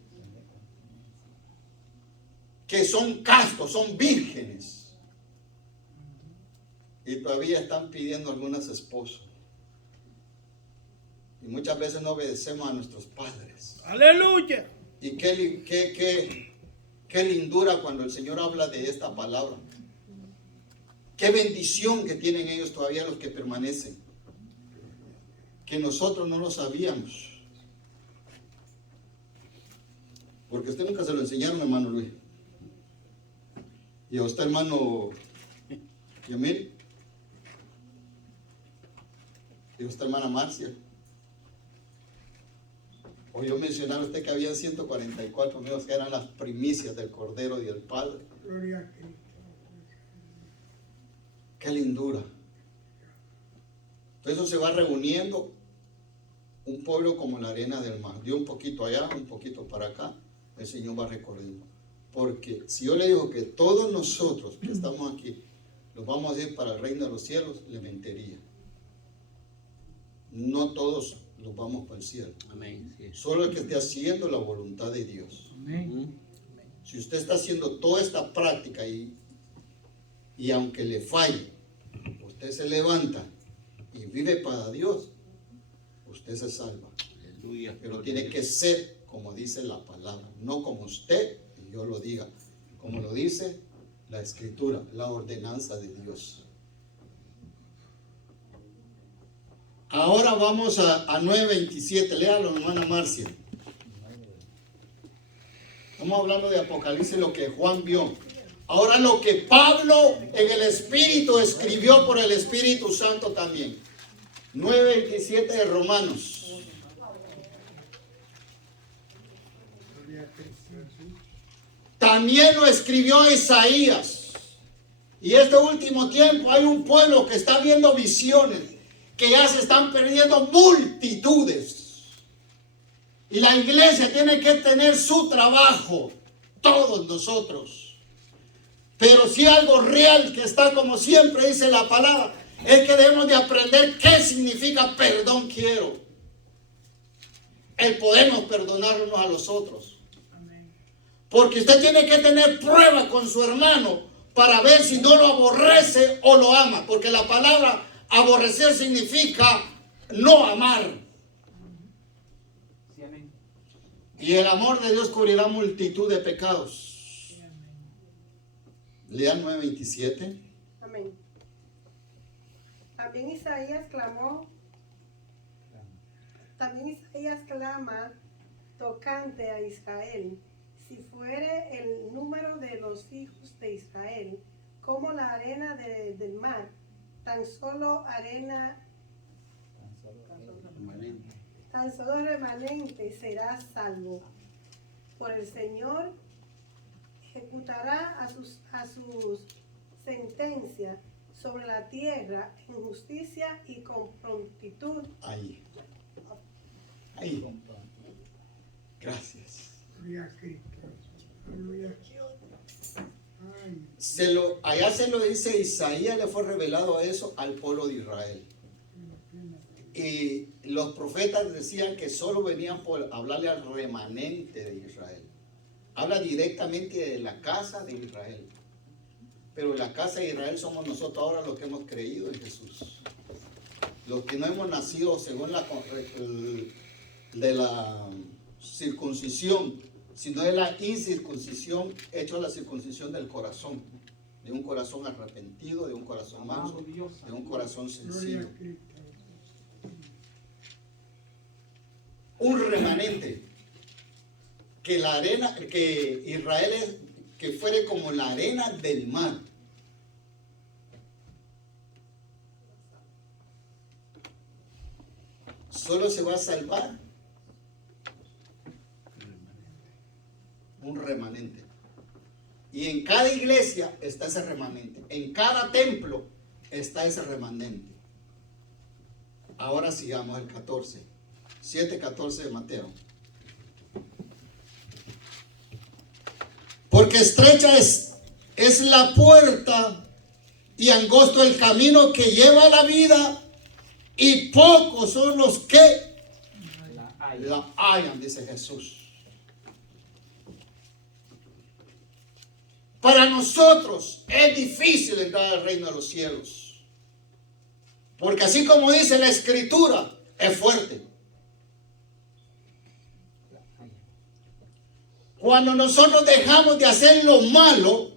que son castos, son vírgenes. Y todavía están pidiendo algunas esposas. Y muchas veces no obedecemos a nuestros padres. Aleluya. Y qué lindura cuando el Señor habla de esta palabra. Qué bendición que tienen ellos todavía los que permanecen. Que nosotros no lo sabíamos. Porque a usted nunca se lo enseñaron, hermano Luis. Y a usted, hermano Yamil. Y a usted, hermana Marcia. Oyó mencionar usted que había 144 niños que eran las primicias del Cordero y del Padre. Gloria a Cristo. Qué lindura. Entonces se va reuniendo un pueblo como la arena del mar. De un poquito allá, un poquito para acá, el Señor va recorriendo. Porque si yo le digo que todos nosotros que estamos aquí los vamos a ir para el reino de los cielos, le mentiría. No todos los vamos para el cielo. Amén. Sí. Solo el que esté haciendo la voluntad de Dios. Si usted está haciendo toda esta práctica y aunque le falle, usted se levanta y vive para Dios, usted se salva. Aleluya. Pero tiene que ser como dice la palabra, no como usted y yo lo diga, como lo dice la Escritura, la ordenanza de Dios. Ahora vamos a 9:27. Léalo, hermana Marcia. Estamos hablando de Apocalipsis, lo que Juan vio. Ahora lo que Pablo en el Espíritu escribió por el Espíritu Santo también. 9:27 de Romanos. También lo escribió Isaías. Y este último tiempo hay un pueblo que está viendo visiones, que ya se están perdiendo multitudes. Y la iglesia tiene que tener su trabajo, todos nosotros. Pero si algo real que está como siempre dice la palabra, es que debemos de aprender qué significa perdón quiero. El podernos perdonar unos a los otros. Porque usted tiene que tener prueba con su hermano para ver si no lo aborrece o lo ama. Porque la palabra aborrecer significa no amar. Sí, amén. Y el amor de Dios cubrirá multitud de pecados. Lean 9:27. Amén. También Isaías clama tocante a Israel. Si fuere el número de los hijos de Israel como la arena del mar, tan solo remanente será salvo. Por el Señor ejecutará a sus sentencias sobre la tierra en justicia y con prontitud. Ahí. Gracias. Gloria a Cristo. Aleluya. Ay. Allá se lo dice Isaías, le fue revelado eso al pueblo de Israel. Y los profetas decían que solo venían por hablarle al remanente de Israel. habla directamente de la casa de Israel. Pero la casa de Israel somos nosotros ahora los que hemos creído en Jesús. Los que no hemos nacido según de la circuncisión, sino de la incircuncisión, hecho la circuncisión del corazón. De un corazón arrepentido, de un corazón manso, de un corazón Gloria sencillo. a Cristo. Un remanente. Que la arena, que Israel es, que fuere como la arena del mar. Solo se va a salvar un remanente. Y en cada iglesia está ese remanente. En cada templo está ese remanente. Ahora sigamos el 14. 7:14 de Mateo. Porque estrecha es la puerta y angosto el camino que lleva a la vida, y pocos son los que la hallan, dice Jesús. Para nosotros es difícil entrar al reino de los cielos, porque así como dice la Escritura, es fuerte. Cuando nosotros dejamos de hacer lo malo,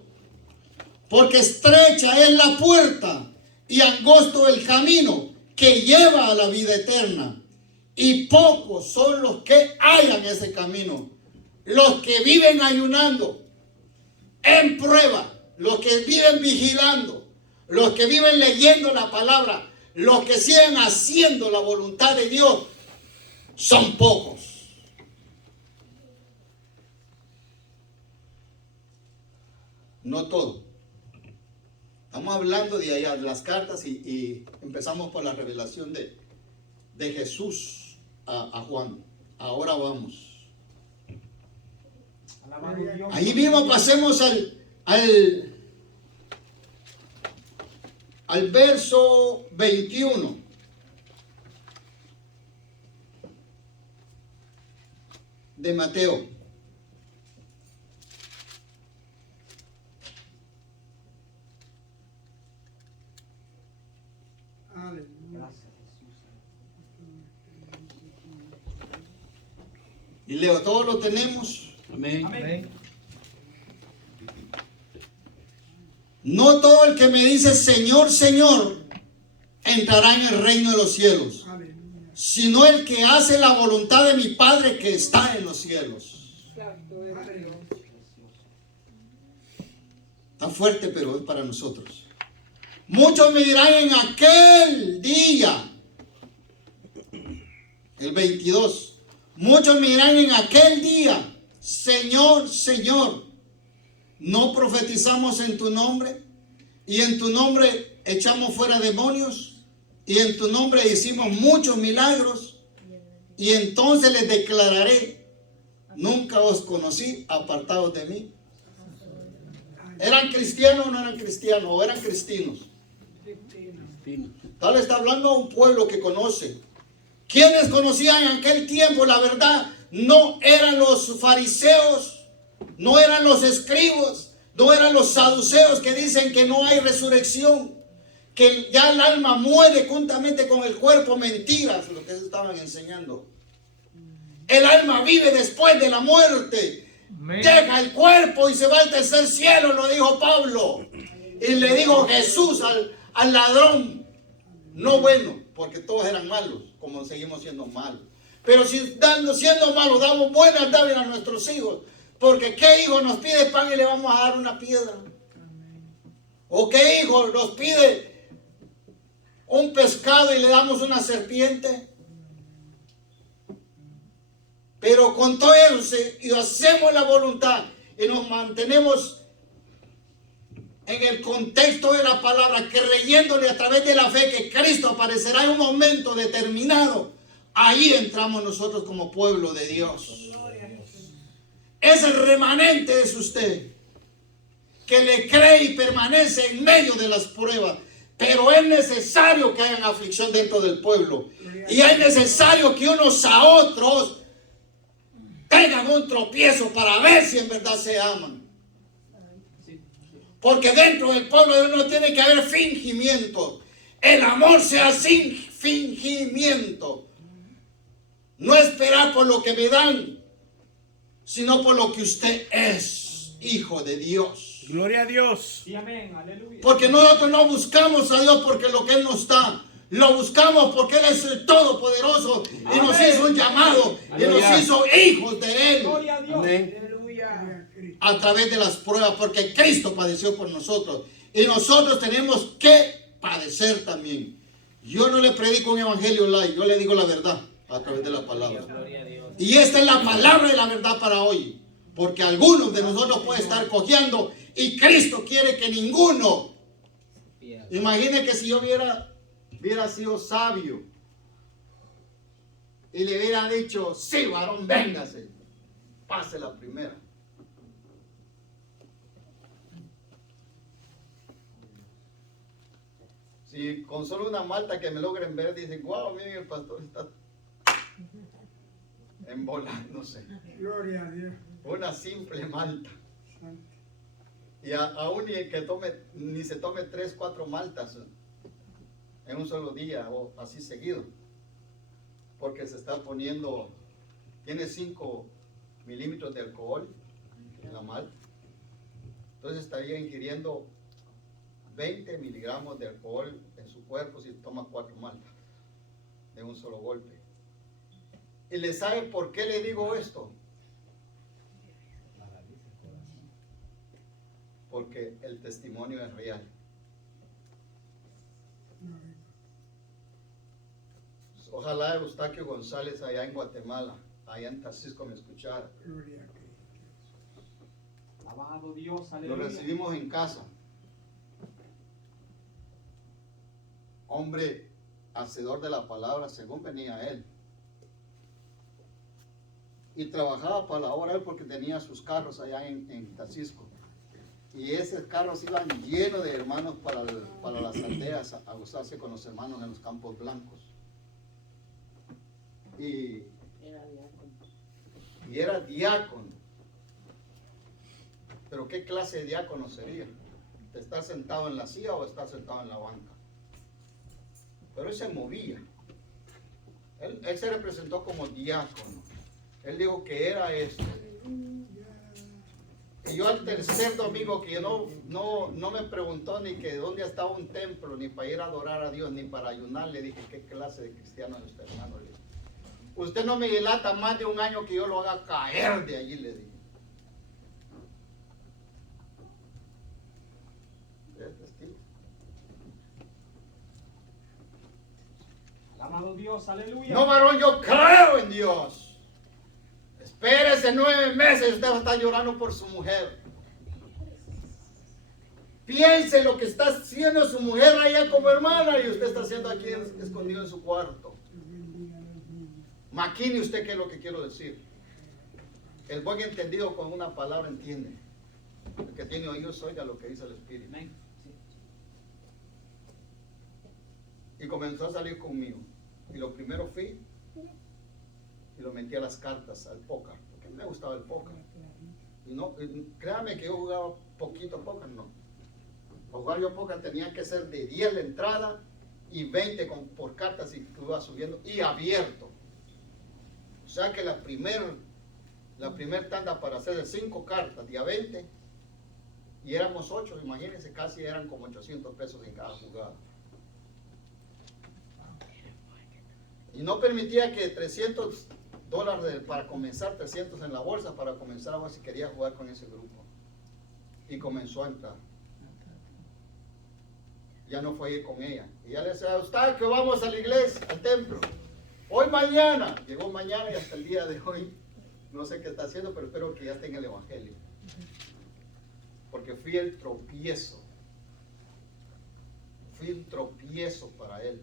porque estrecha es la puerta y angosto el camino que lleva a la vida eterna, y pocos son los que hallan ese camino. Los que viven ayunando, en prueba, los que viven vigilando, los que viven leyendo la palabra, los que siguen haciendo la voluntad de Dios, son pocos. No todo. Estamos hablando de allá, de las cartas, y empezamos por la revelación de Jesús a Juan. Ahora vamos. Ahí mismo pasemos al verso 21. De Mateo. Y leo, todos lo tenemos. Amén. Amén. No todo el que me dice Señor, Señor, entrará en el reino de los cielos, Aleluya. sino el que hace la voluntad de mi Padre que está en los cielos. Está fuerte, pero es para nosotros. Muchos me dirán en aquel día, el 22, muchos me dirán en aquel día, Señor, Señor, ¿no profetizamos en tu nombre? Y en tu nombre echamos fuera demonios, y en tu nombre hicimos muchos milagros. Y entonces les declararé, nunca os conocí, apartados de mí. ¿Eran cristianos o no eran cristianos? ¿O eran cristinos? Tal está hablando a un pueblo que conoce. ¿Quiénes conocían en aquel tiempo la verdad? No eran los fariseos, no eran los escribas, no eran los saduceos que dicen que no hay resurrección, que ya el alma muere juntamente con el cuerpo. Mentiras, lo que estaban enseñando. El alma vive después de la muerte. Deja el cuerpo y se va al tercer cielo, lo dijo Pablo. Y le dijo Jesús al ladrón, no bueno, porque todos eran malos, como seguimos siendo malos. Pero si siendo malos damos buenas dádivas a nuestros hijos, porque ¿qué hijo nos pide pan y le vamos a dar una piedra? ¿O qué hijo nos pide un pescado y le damos una serpiente? Pero con todo eso, y hacemos la voluntad y nos mantenemos en el contexto de la palabra, creyéndole a través de la fe que Cristo aparecerá en un momento determinado, ahí entramos nosotros como pueblo de Dios. Ese remanente es usted, que le cree y permanece en medio de las pruebas. Pero es necesario que haya aflicción dentro del pueblo, y es necesario que unos a otros tengan como un tropiezo para ver si en verdad se aman. Porque dentro del pueblo de Dios no tiene que haber fingimiento. El amor sea sin fingimiento. No esperar por lo que me dan, sino por lo que usted es, hijo de Dios. Gloria a Dios. Sí, amén. Aleluya. Porque nosotros no buscamos a Dios porque lo que Él nos da. Lo buscamos porque Él es el Todopoderoso y nos hizo un llamado y nos hizo hijos de Él. Gloria a Dios. Amén. Gloria a Cristo. A través de las pruebas, porque Cristo padeció por nosotros y nosotros tenemos que padecer también. Yo no le predico un evangelio light, yo le digo la verdad a través de la palabra. Gloria a Dios. Y esta es la palabra y la verdad para hoy, porque algunos de nosotros pueden estar cojeando y Cristo quiere que ninguno. Imagine que si yo hubiera sido sabio y le hubiera dicho, sí, varón, véngase, pase la primera. Si con solo una malta que me logren ver dicen, wow, miren, el pastor está embolándose. Gloria a Dios. Una simple malta. Santo. Y aún ni se tome 3, 4 maltas en un solo día o así seguido. Porque se está poniendo, tiene 5 milímetros de alcohol en la malta. Entonces estaría ingiriendo 20 miligramos de alcohol en su cuerpo si toma 4 maltas de un solo golpe. ¿Y le sabe por qué le digo esto? Porque el testimonio es real. Ojalá Eustaquio González allá en Guatemala, allá en Tarcisco me escuchara. Gloria a Cristo. Alabado Dios. Lo Aleluya. recibimos en casa. Hombre hacedor de la palabra según venía él. Y trabajaba para la obra él porque tenía sus carros allá en Tarcisco. Y esos carros iban llenos de hermanos para las aldeas a gozarse con los hermanos en los campos blancos. Y era diácono. Pero ¿qué clase de diácono sería? ¿De estar sentado en la silla o estar sentado en la banca? Pero él se movía. Él se representó como diácono. Él dijo que era esto. Y yo al tercer domingo, que no me preguntó ni que dónde estaba un templo, ni para ir a adorar a Dios, ni para ayunar, le dije, ¿qué clase de cristiano es usted, hermano? Le dije, usted no me dilata más de un año que yo lo haga caer de allí, le dije. ¿Es testigo? Alabado Dios. Aleluya. No, varón, yo creo en Dios. Espérese 9 meses, usted va a estar llorando por su mujer. Piense lo que está haciendo su mujer allá como hermana y usted está haciendo aquí escondido en su cuarto. Maquine usted qué es lo que quiero decir. El buen entendido con una palabra entiende. El que tiene oídos oiga lo que dice el Espíritu. Amén. Y comenzó a salir conmigo. Y lo primero fui y lo metí a las cartas, al póker, porque a mí me gustaba el póker. Y no, créame que yo jugaba poquito póker, no. Para jugar yo póker tenía que ser de 10 la entrada y 20 por cartas y iba subiendo y abierto. O sea que la primer tanda para hacer de 5 cartas de a 20 y éramos 8, imagínense, casi eran como 800 pesos en cada jugada. Y no permitía que $300 para comenzar, 300 en la bolsa para comenzar a ver si quería jugar con ese grupo. Y comenzó a entrar. Ya no fue a ir con ella. Y ya le decía, usted que vamos a la iglesia, al templo. Hoy mañana. Llegó mañana y hasta el día de hoy no sé qué está haciendo, pero espero que ya esté en el evangelio. Porque fui el tropiezo. Fui un tropiezo para él.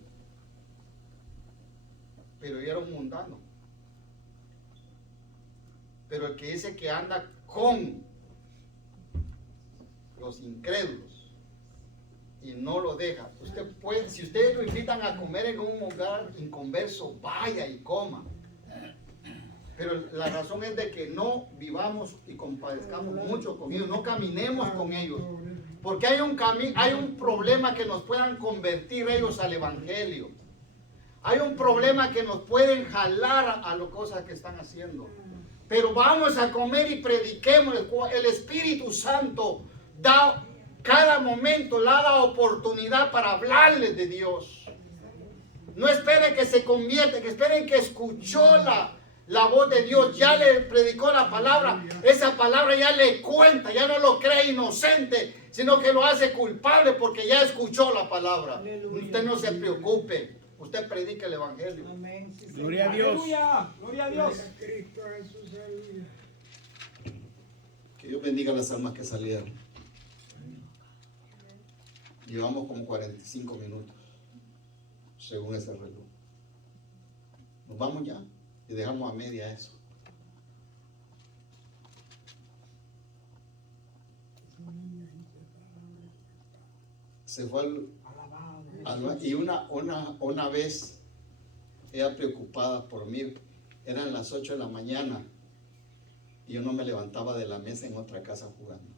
Pero yo era un mundano. Pero el que dice que anda con los incrédulos y no lo deja. Usted puede, si ustedes lo invitan a comer en un lugar inconverso, vaya y coma. Pero la razón es de que no vivamos y compadezcamos mucho con ellos, no caminemos con ellos. Porque hay un problema que nos puedan convertir ellos al evangelio. Hay un problema que nos pueden jalar a las cosas que están haciendo. Pero vamos a comer y prediquemos. El Espíritu Santo da cada momento, le da oportunidad para hablarles de Dios. No esperen que se convierta, que esperen que escuchó la voz de Dios, ya le predicó la palabra, esa palabra ya le cuenta, ya no lo cree inocente, sino que lo hace culpable porque ya escuchó la palabra. Usted no se preocupe, usted predica el evangelio. Gloria a Dios. Aleluya. Gloria a Dios. Gloria a Cristo Jesús, aleluya. Que Dios bendiga las almas que salieron. Llevamos como 45 minutos, según ese reloj. Nos vamos ya y dejamos a media eso. Se fue y una vez ella preocupada por mí, eran las 8 de la mañana y yo no me levantaba de la mesa en otra casa jugando.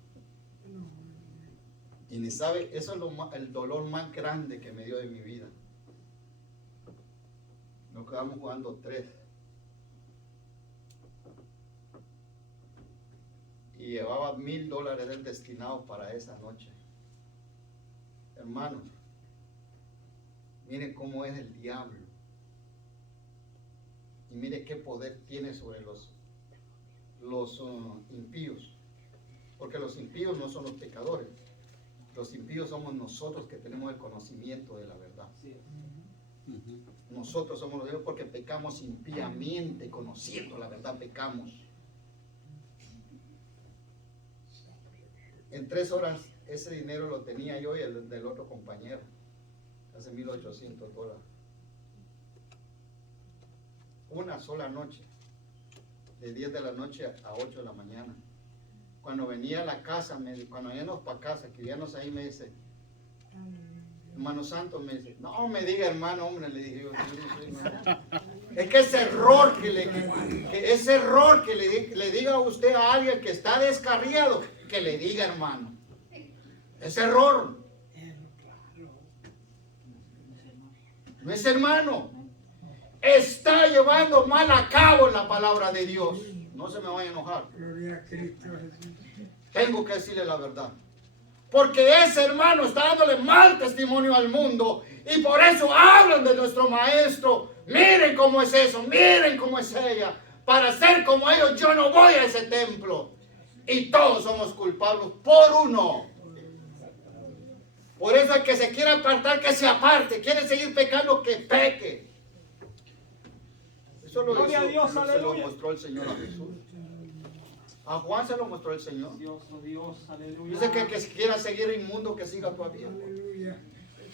Y ni sabe, eso es el dolor más grande que me dio de mi vida. Nos quedamos jugando 3. Y llevaba $1,000 destinados para esa noche. Hermanos, miren cómo es el diablo. Y miren qué poder tiene sobre los impíos. Porque los impíos no son los pecadores. Los impíos somos nosotros que tenemos el conocimiento de la verdad. Nosotros somos los impíos porque pecamos impíamente, conociendo la verdad pecamos. En 3 horas ese dinero lo tenía yo y el del otro compañero. Hace $1,800. Una sola noche. De 10 de la noche a 8 de la mañana. Cuando venía a la casa, cuando veníamos para casa, que vivíamos ahí, me dice, hermano Santos, me dice, no me diga hermano, hombre, le dije yo, es que ese error que le diga a usted a alguien que está descarriado, que le diga hermano. Ese error. No es hermano. Está llevando mal a cabo la palabra de Dios. No se me vaya a enojar. Gloria a Cristo Jesús. Tengo que decirle la verdad. Porque ese hermano está dándole mal testimonio al mundo. Y por eso hablan de nuestro maestro. Miren cómo es eso. Miren cómo es ella. Para ser como ellos yo no voy a ese templo. Y todos somos culpables por uno. Por eso el que se quiera apartar, que se aparte. Quiere seguir pecando, que peque. Eso Gloria a Dios, se lo aleluya. mostró el Señor a Jesús. A Juan se lo mostró el Señor. Dios, oh Dios, aleluya. Dice que el que quiera seguir inmundo, que siga todavía. Aleluya.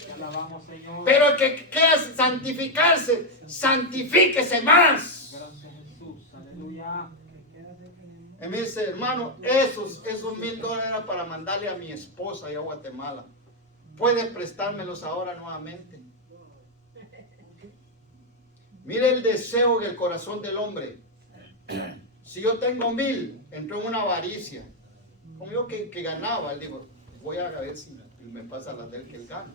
Te alabamos, Señor. Pero el que quiera santificarse, santifíquese más. Gracias, Jesús, aleluya. Y me dice, hermano, esos $1,000 eran para mandarle a mi esposa allá a Guatemala. ¿Puede prestármelos ahora nuevamente? Mire el deseo en el corazón del hombre. Si yo tengo 1,000, entró en una avaricia. Como yo que ganaba, él dijo, voy a ver si me pasa la del que él gana.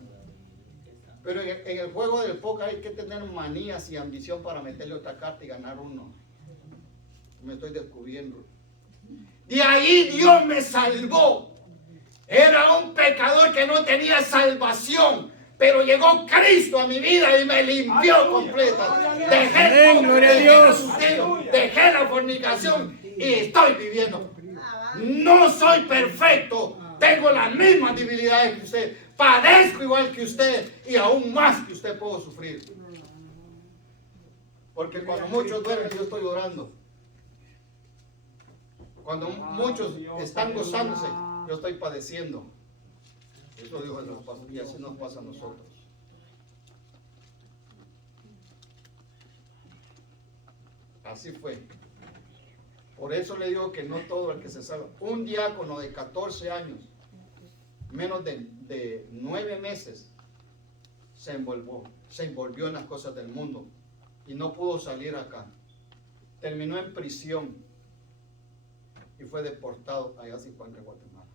Pero en el juego del póker hay que tener manías y ambición para meterle otra carta y ganar uno. Me estoy descubriendo. De ahí Dios me salvó. Era un pecador que no tenía salvación. Pero llegó Cristo a mi vida y me limpió completa. Dejé el Gloria a Dios. dejé la fornicación y estoy viviendo. No soy perfecto. Tengo las mismas debilidades que usted. Padezco igual que usted y aún más que usted puedo sufrir. Porque cuando muchos duermen, yo estoy orando. Cuando muchos están gozándose, yo estoy padeciendo. Eso dijo el pastor, y así nos pasa a nosotros. Así fue. Por eso le digo que no todo el que se salva. Un diácono de 14 años, menos de 9 meses, se envolvió en las cosas del mundo y no pudo salir acá. terminó en prisión y fue deportado allá a Zipaquirá, Guatemala.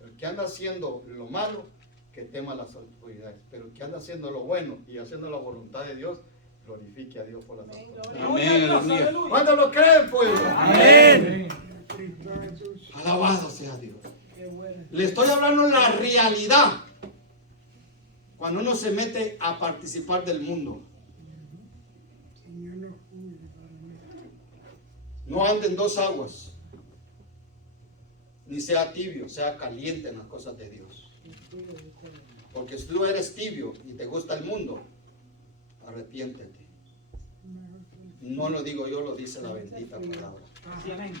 El que anda haciendo lo malo, que tema a las autoridades, pero el que anda haciendo lo bueno y haciendo la voluntad de Dios, glorifique a Dios por las autoridades. Gloria a Dios, aleluya. aleluya. ¿Cuántos lo creen, pueblo? Amén. Cristo Jesús. Alabado sea Dios. Qué bueno. Le estoy hablando la realidad. Cuando uno se mete a participar del mundo, Señor, nos cuide, Padre mío. no ande en dos aguas, ni sea tibio, sea caliente en las cosas de Dios. Porque si tú eres tibio y te gusta el mundo, arrepiéntete. No lo digo yo, lo dice la bendita palabra. Sí, amén.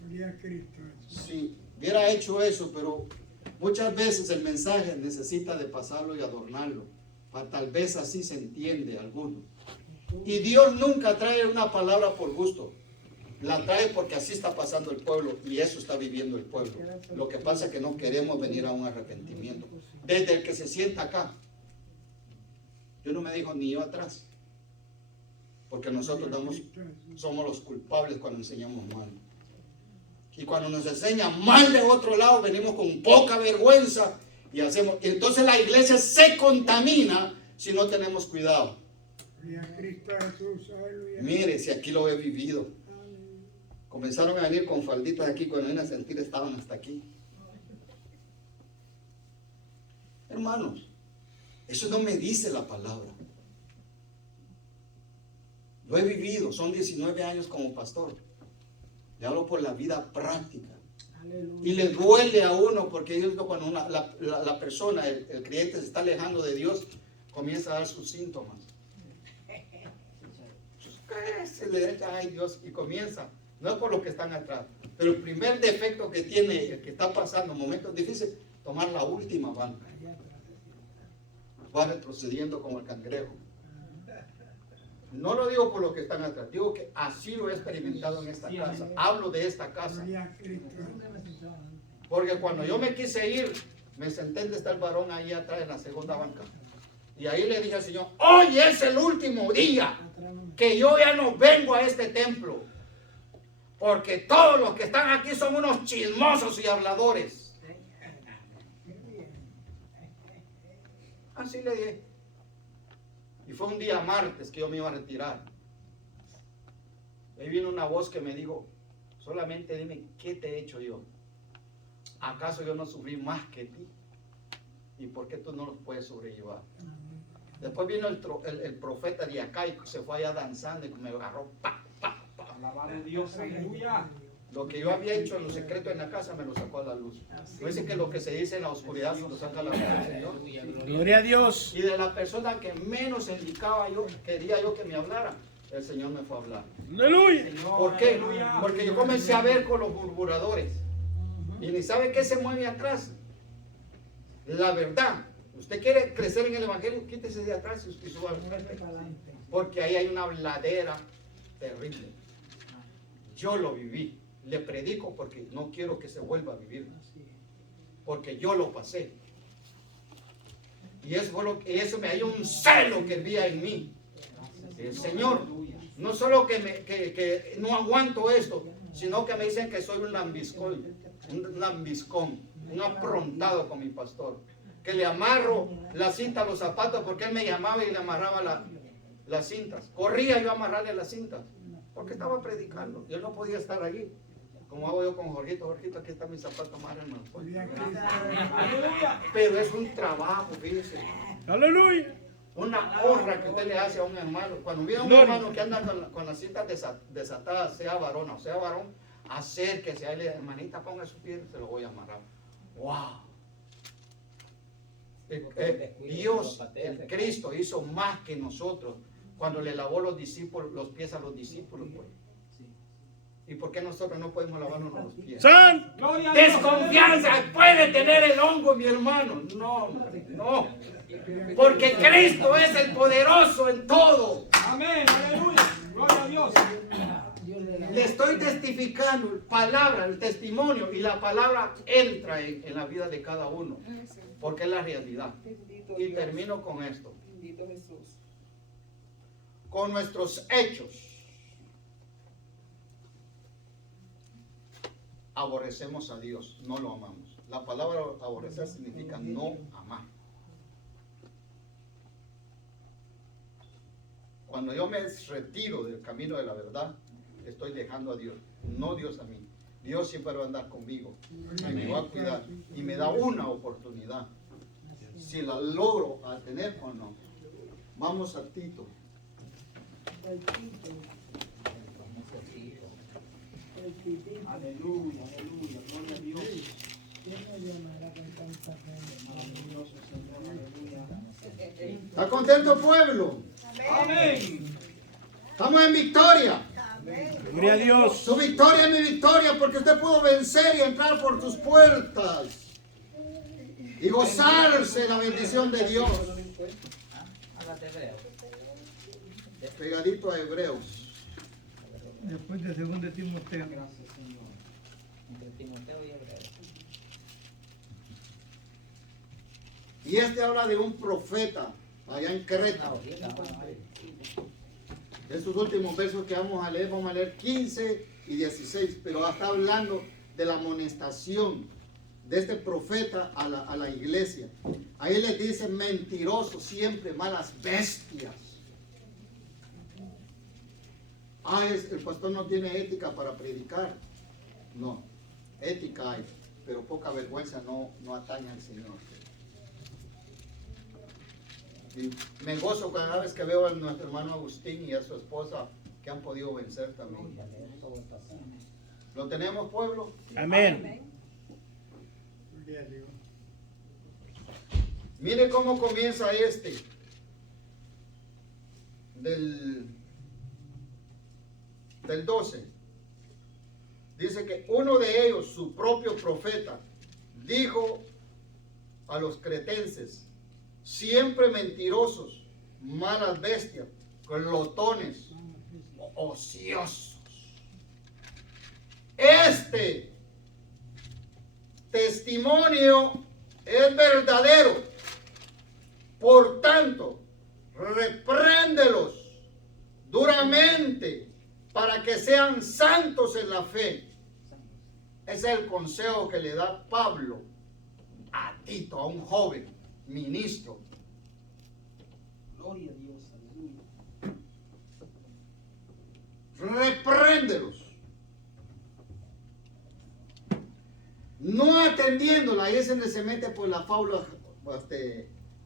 Gloria a Cristo Jesús. Si hubiera hecho eso, pero muchas veces el mensaje necesita de pasarlo y adornarlo, para tal vez así se entiende alguno. Y Dios nunca trae una palabra por gusto, la trae porque así está pasando el pueblo y eso está viviendo el pueblo. Lo que pasa es que no queremos venir a un arrepentimiento. Desde el que se sienta acá, yo no me dijo ni yo atrás, porque nosotros somos los culpables cuando enseñamos mal. Y cuando nos enseñan mal de otro lado, venimos con poca vergüenza y hacemos. Entonces la iglesia se contamina si no tenemos cuidado. Gloria a Cristo Jesús. Aleluya. Mire, si aquí lo he vivido. Comenzaron a venir con falditas aquí, cuando vine a sentir estaban hasta aquí. Hermanos, eso no me dice la palabra. Lo he vivido, son 19 años como pastor. Le hablo por la vida práctica. Y le duele a uno porque yo digo, cuando la persona, el creyente se está alejando de Dios, comienza a dar sus síntomas. Se le echa, ay Dios, y comienza. No es por los que están atrás, pero el primer defecto que tiene el que está pasando en momentos difíciles, tomar la última banca. Va retrocediendo como el cangrejo. No lo digo por los que están atrás, digo que así lo he experimentado en esta casa. Hablo de esta casa. Gloria a Cristo. Porque cuando yo me quise ir, me senté en está el varón ahí atrás en la segunda banca. Y ahí le dije al Señor, hoy es el último día que yo ya no vengo a este templo. Porque todos los que están aquí son unos chismosos y habladores. Así le dije. Y fue un día martes que yo me iba a retirar. Ahí vino una voz que me dijo, solamente dime, ¿qué te he hecho yo? ¿Acaso yo no sufrí más que ti? ¿Y por qué tú no los puedes sobrellevar? Después vino el profeta de acá y se fue allá danzando y me agarró, pa, pa, pa. Alabado a Dios, aleluya. Lo que yo había hecho en lo secreto en la casa me lo sacó a la luz. No dice que lo que se dice en la oscuridad se lo saca a la luz del Señor. Gloria a Dios. Y de la persona que menos indicaba yo, quería yo que me hablara, el Señor me fue a hablar. Aleluya. Señor, ¿Por qué? aleluya. Porque yo comencé a ver con los murmuradores. Y ni sabe qué se mueve atrás. La verdad. Usted quiere crecer en el Evangelio, quítese de atrás y suba al frente. Porque ahí hay una habladera terrible. Yo lo viví. Le predico porque no quiero que se vuelva a vivir. Porque yo lo pasé. Y eso me dio un celo que había en mí. El Señor, no solo que no aguanto esto, sino que me dicen que soy un lambiscón, un aprontado con mi pastor. Que le amarro la cinta a los zapatos porque él me llamaba y le amarraba las cintas. Corría yo a amarrarle las cintas porque estaba predicando y él no podía estar allí. Como hago yo con Jorgito, Jorgito, aquí está mi zapato, amárrenlo. Gloria a Cristo. Aleluya. Pero es un trabajo, fíjese. Aleluya. Una honra que usted le hace a un hermano. Cuando viene un hermano que anda con las cintas desatadas, sea varona o sea varón, acérquese a él, hermanita, ponga su pie, se lo voy a amarrar. ¡Wow! Dios, el Cristo, hizo más que nosotros cuando le lavó los pies a los discípulos. Pues. ¿Y por qué nosotros no podemos lavarnos los pies? San. Gloria a Dios. Desconfianza puede tener el hongo, mi hermano. No, hombre, no. Porque Cristo es el poderoso en todo. Amén, aleluya. Gloria a Dios. Le estoy testificando palabra, el testimonio, y la palabra entra en la vida de cada uno. Porque es la realidad. Y termino con esto. con nuestros hechos, aborrecemos a Dios, no lo amamos. La palabra aborrecer significa no amar. Cuando yo me retiro del camino de la verdad, estoy dejando a Dios, no Dios a mí. Dios siempre va a andar conmigo y me va a cuidar y me da una oportunidad. Si la logro a tener o no. Vamos a Tito. Aleluya, aleluya, gloria a Dios. ¿Está contento, pueblo? Amén. Estamos en victoria. Gloria a Dios. Su victoria es mi victoria, porque usted pudo vencer y entrar por tus puertas y gozarse de la bendición de Dios. Háblate hebreo. Pegadito a Hebreos. Después de 2 Timoteo. Gracias, Señor. Entre Timoteo y hebreo. Y este habla de un profeta allá en Creta. Estos últimos versos que vamos a leer 15 y 16, pero está hablando de la amonestación de este profeta a la iglesia. Ahí les dice mentirosos, siempre malas bestias. El pastor no tiene ética para predicar. No, ética hay, pero poca vergüenza no atañe al Señor. Y me gozo cada vez que veo a nuestro hermano Agustín y a su esposa que han podido vencer también. ¿Lo tenemos, pueblo? Amén. Mire cómo comienza del 12. Dice que uno de ellos, su propio profeta, dijo a los cretenses: siempre mentirosos, malas bestias, glotones, ociosos. Este testimonio es verdadero. Por tanto, repréndelos duramente para que sean santos en la fe. Ese es el consejo que le da Pablo a Tito, a un joven ministro. Gloria a Dios, aleluya. Repréndelos. No atendiéndola, ahí es donde se mete por las fábulas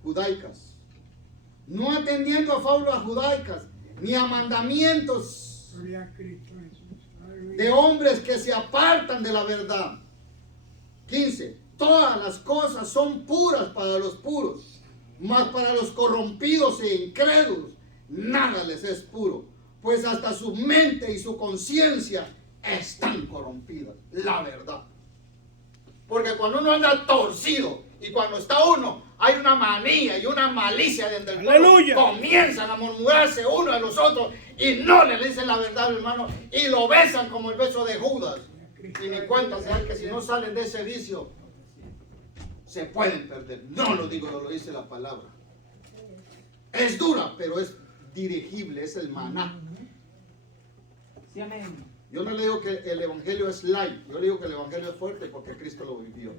judaicas. No atendiendo a fábulas judaicas, ni a mandamientos de hombres que se apartan de la verdad. 15. Todas las cosas son puras para los puros, mas para los corrompidos e incrédulos nada les es puro, pues hasta su mente y su conciencia están corrompidas. La verdad. Porque cuando uno anda torcido y cuando está uno, hay una manía y una malicia dentro del pueblo. ¡Aleluya! Comienzan a murmurarse uno de los otros y no le dicen la verdad, hermano, y lo besan como el beso de Judas. Y ni cuenta se dan que si no salen de ese vicio, se pueden perder. No lo digo, lo dice la palabra. Es dura, pero es dirigible, es el maná. Sí, amén. Yo no le digo que el evangelio es light, yo le digo que el evangelio es fuerte porque Cristo lo vivió.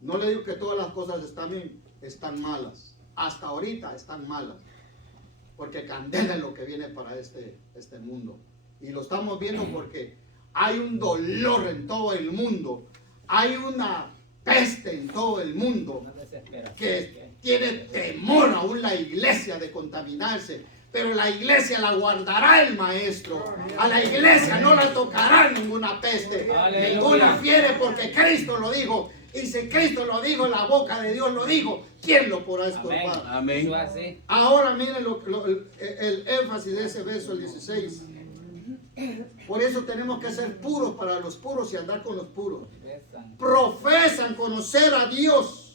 No le digo que todas las cosas están bien, están malas. Hasta ahorita están malas. Porque candela es lo que viene para este mundo. Y lo estamos viendo porque hay un dolor en todo el mundo. Hay una peste en todo el mundo que tiene temor aún la iglesia de contaminarse. Pero la iglesia la guardará el maestro. A la iglesia no la tocará ninguna peste, ninguna fiebre, porque Cristo lo dijo. Y si Cristo lo dijo, la boca de Dios lo dijo, ¿quién lo podrá estorbar? Amén. Ahora miren el énfasis de ese verso, el 16. Por eso tenemos que ser puros para los puros y andar con los puros. Profesan conocer a Dios.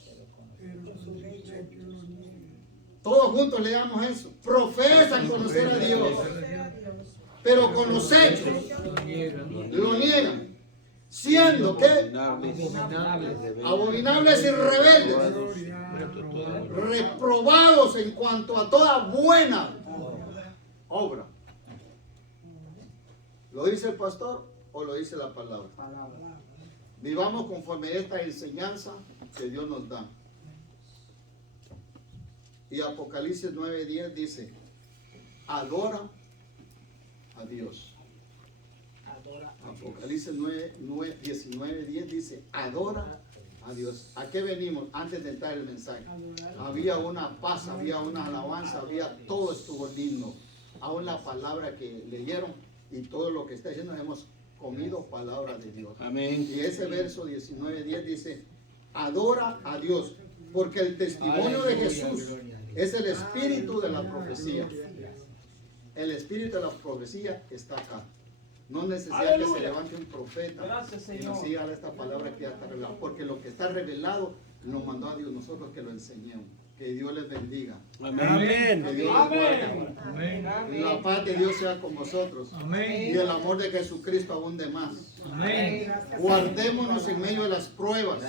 Todos juntos leamos eso. Profesan conocer a Dios, pero con los hechos lo niegan, siendo que abominables y rebeldes, reprobados en cuanto a toda buena obra. ¿Lo dice el pastor o lo dice la palabra? Vivamos conforme a esta enseñanza que Dios nos da. Y Apocalipsis 9:10 dice, adora a Dios. Apocalipsis 19:10 dice, adora a Dios. ¿A qué venimos antes de entrar el mensaje? Había una paz, había una alabanza, había todo estuvo lindo. Aún la palabra que leyeron y todo lo que está diciendo, hemos comido palabra de Dios. Amén. Y ese verso 19:10 dice, adora a Dios, porque el testimonio de Jesús es el espíritu de la profecía. El espíritu de la profecía está acá. No es necesario que se levante un profeta Gracias, y nos Señor. siga esta palabra que ya está revelada, porque lo que está revelado lo mandó a Dios, nosotros que lo enseñemos. Que Dios les bendiga. Amén. Que Dios les guarde. Amén. Y la paz de Dios sea con vosotros. Amén. Y el amor de Jesucristo abunde más. Amén. Guardémonos en medio de las pruebas.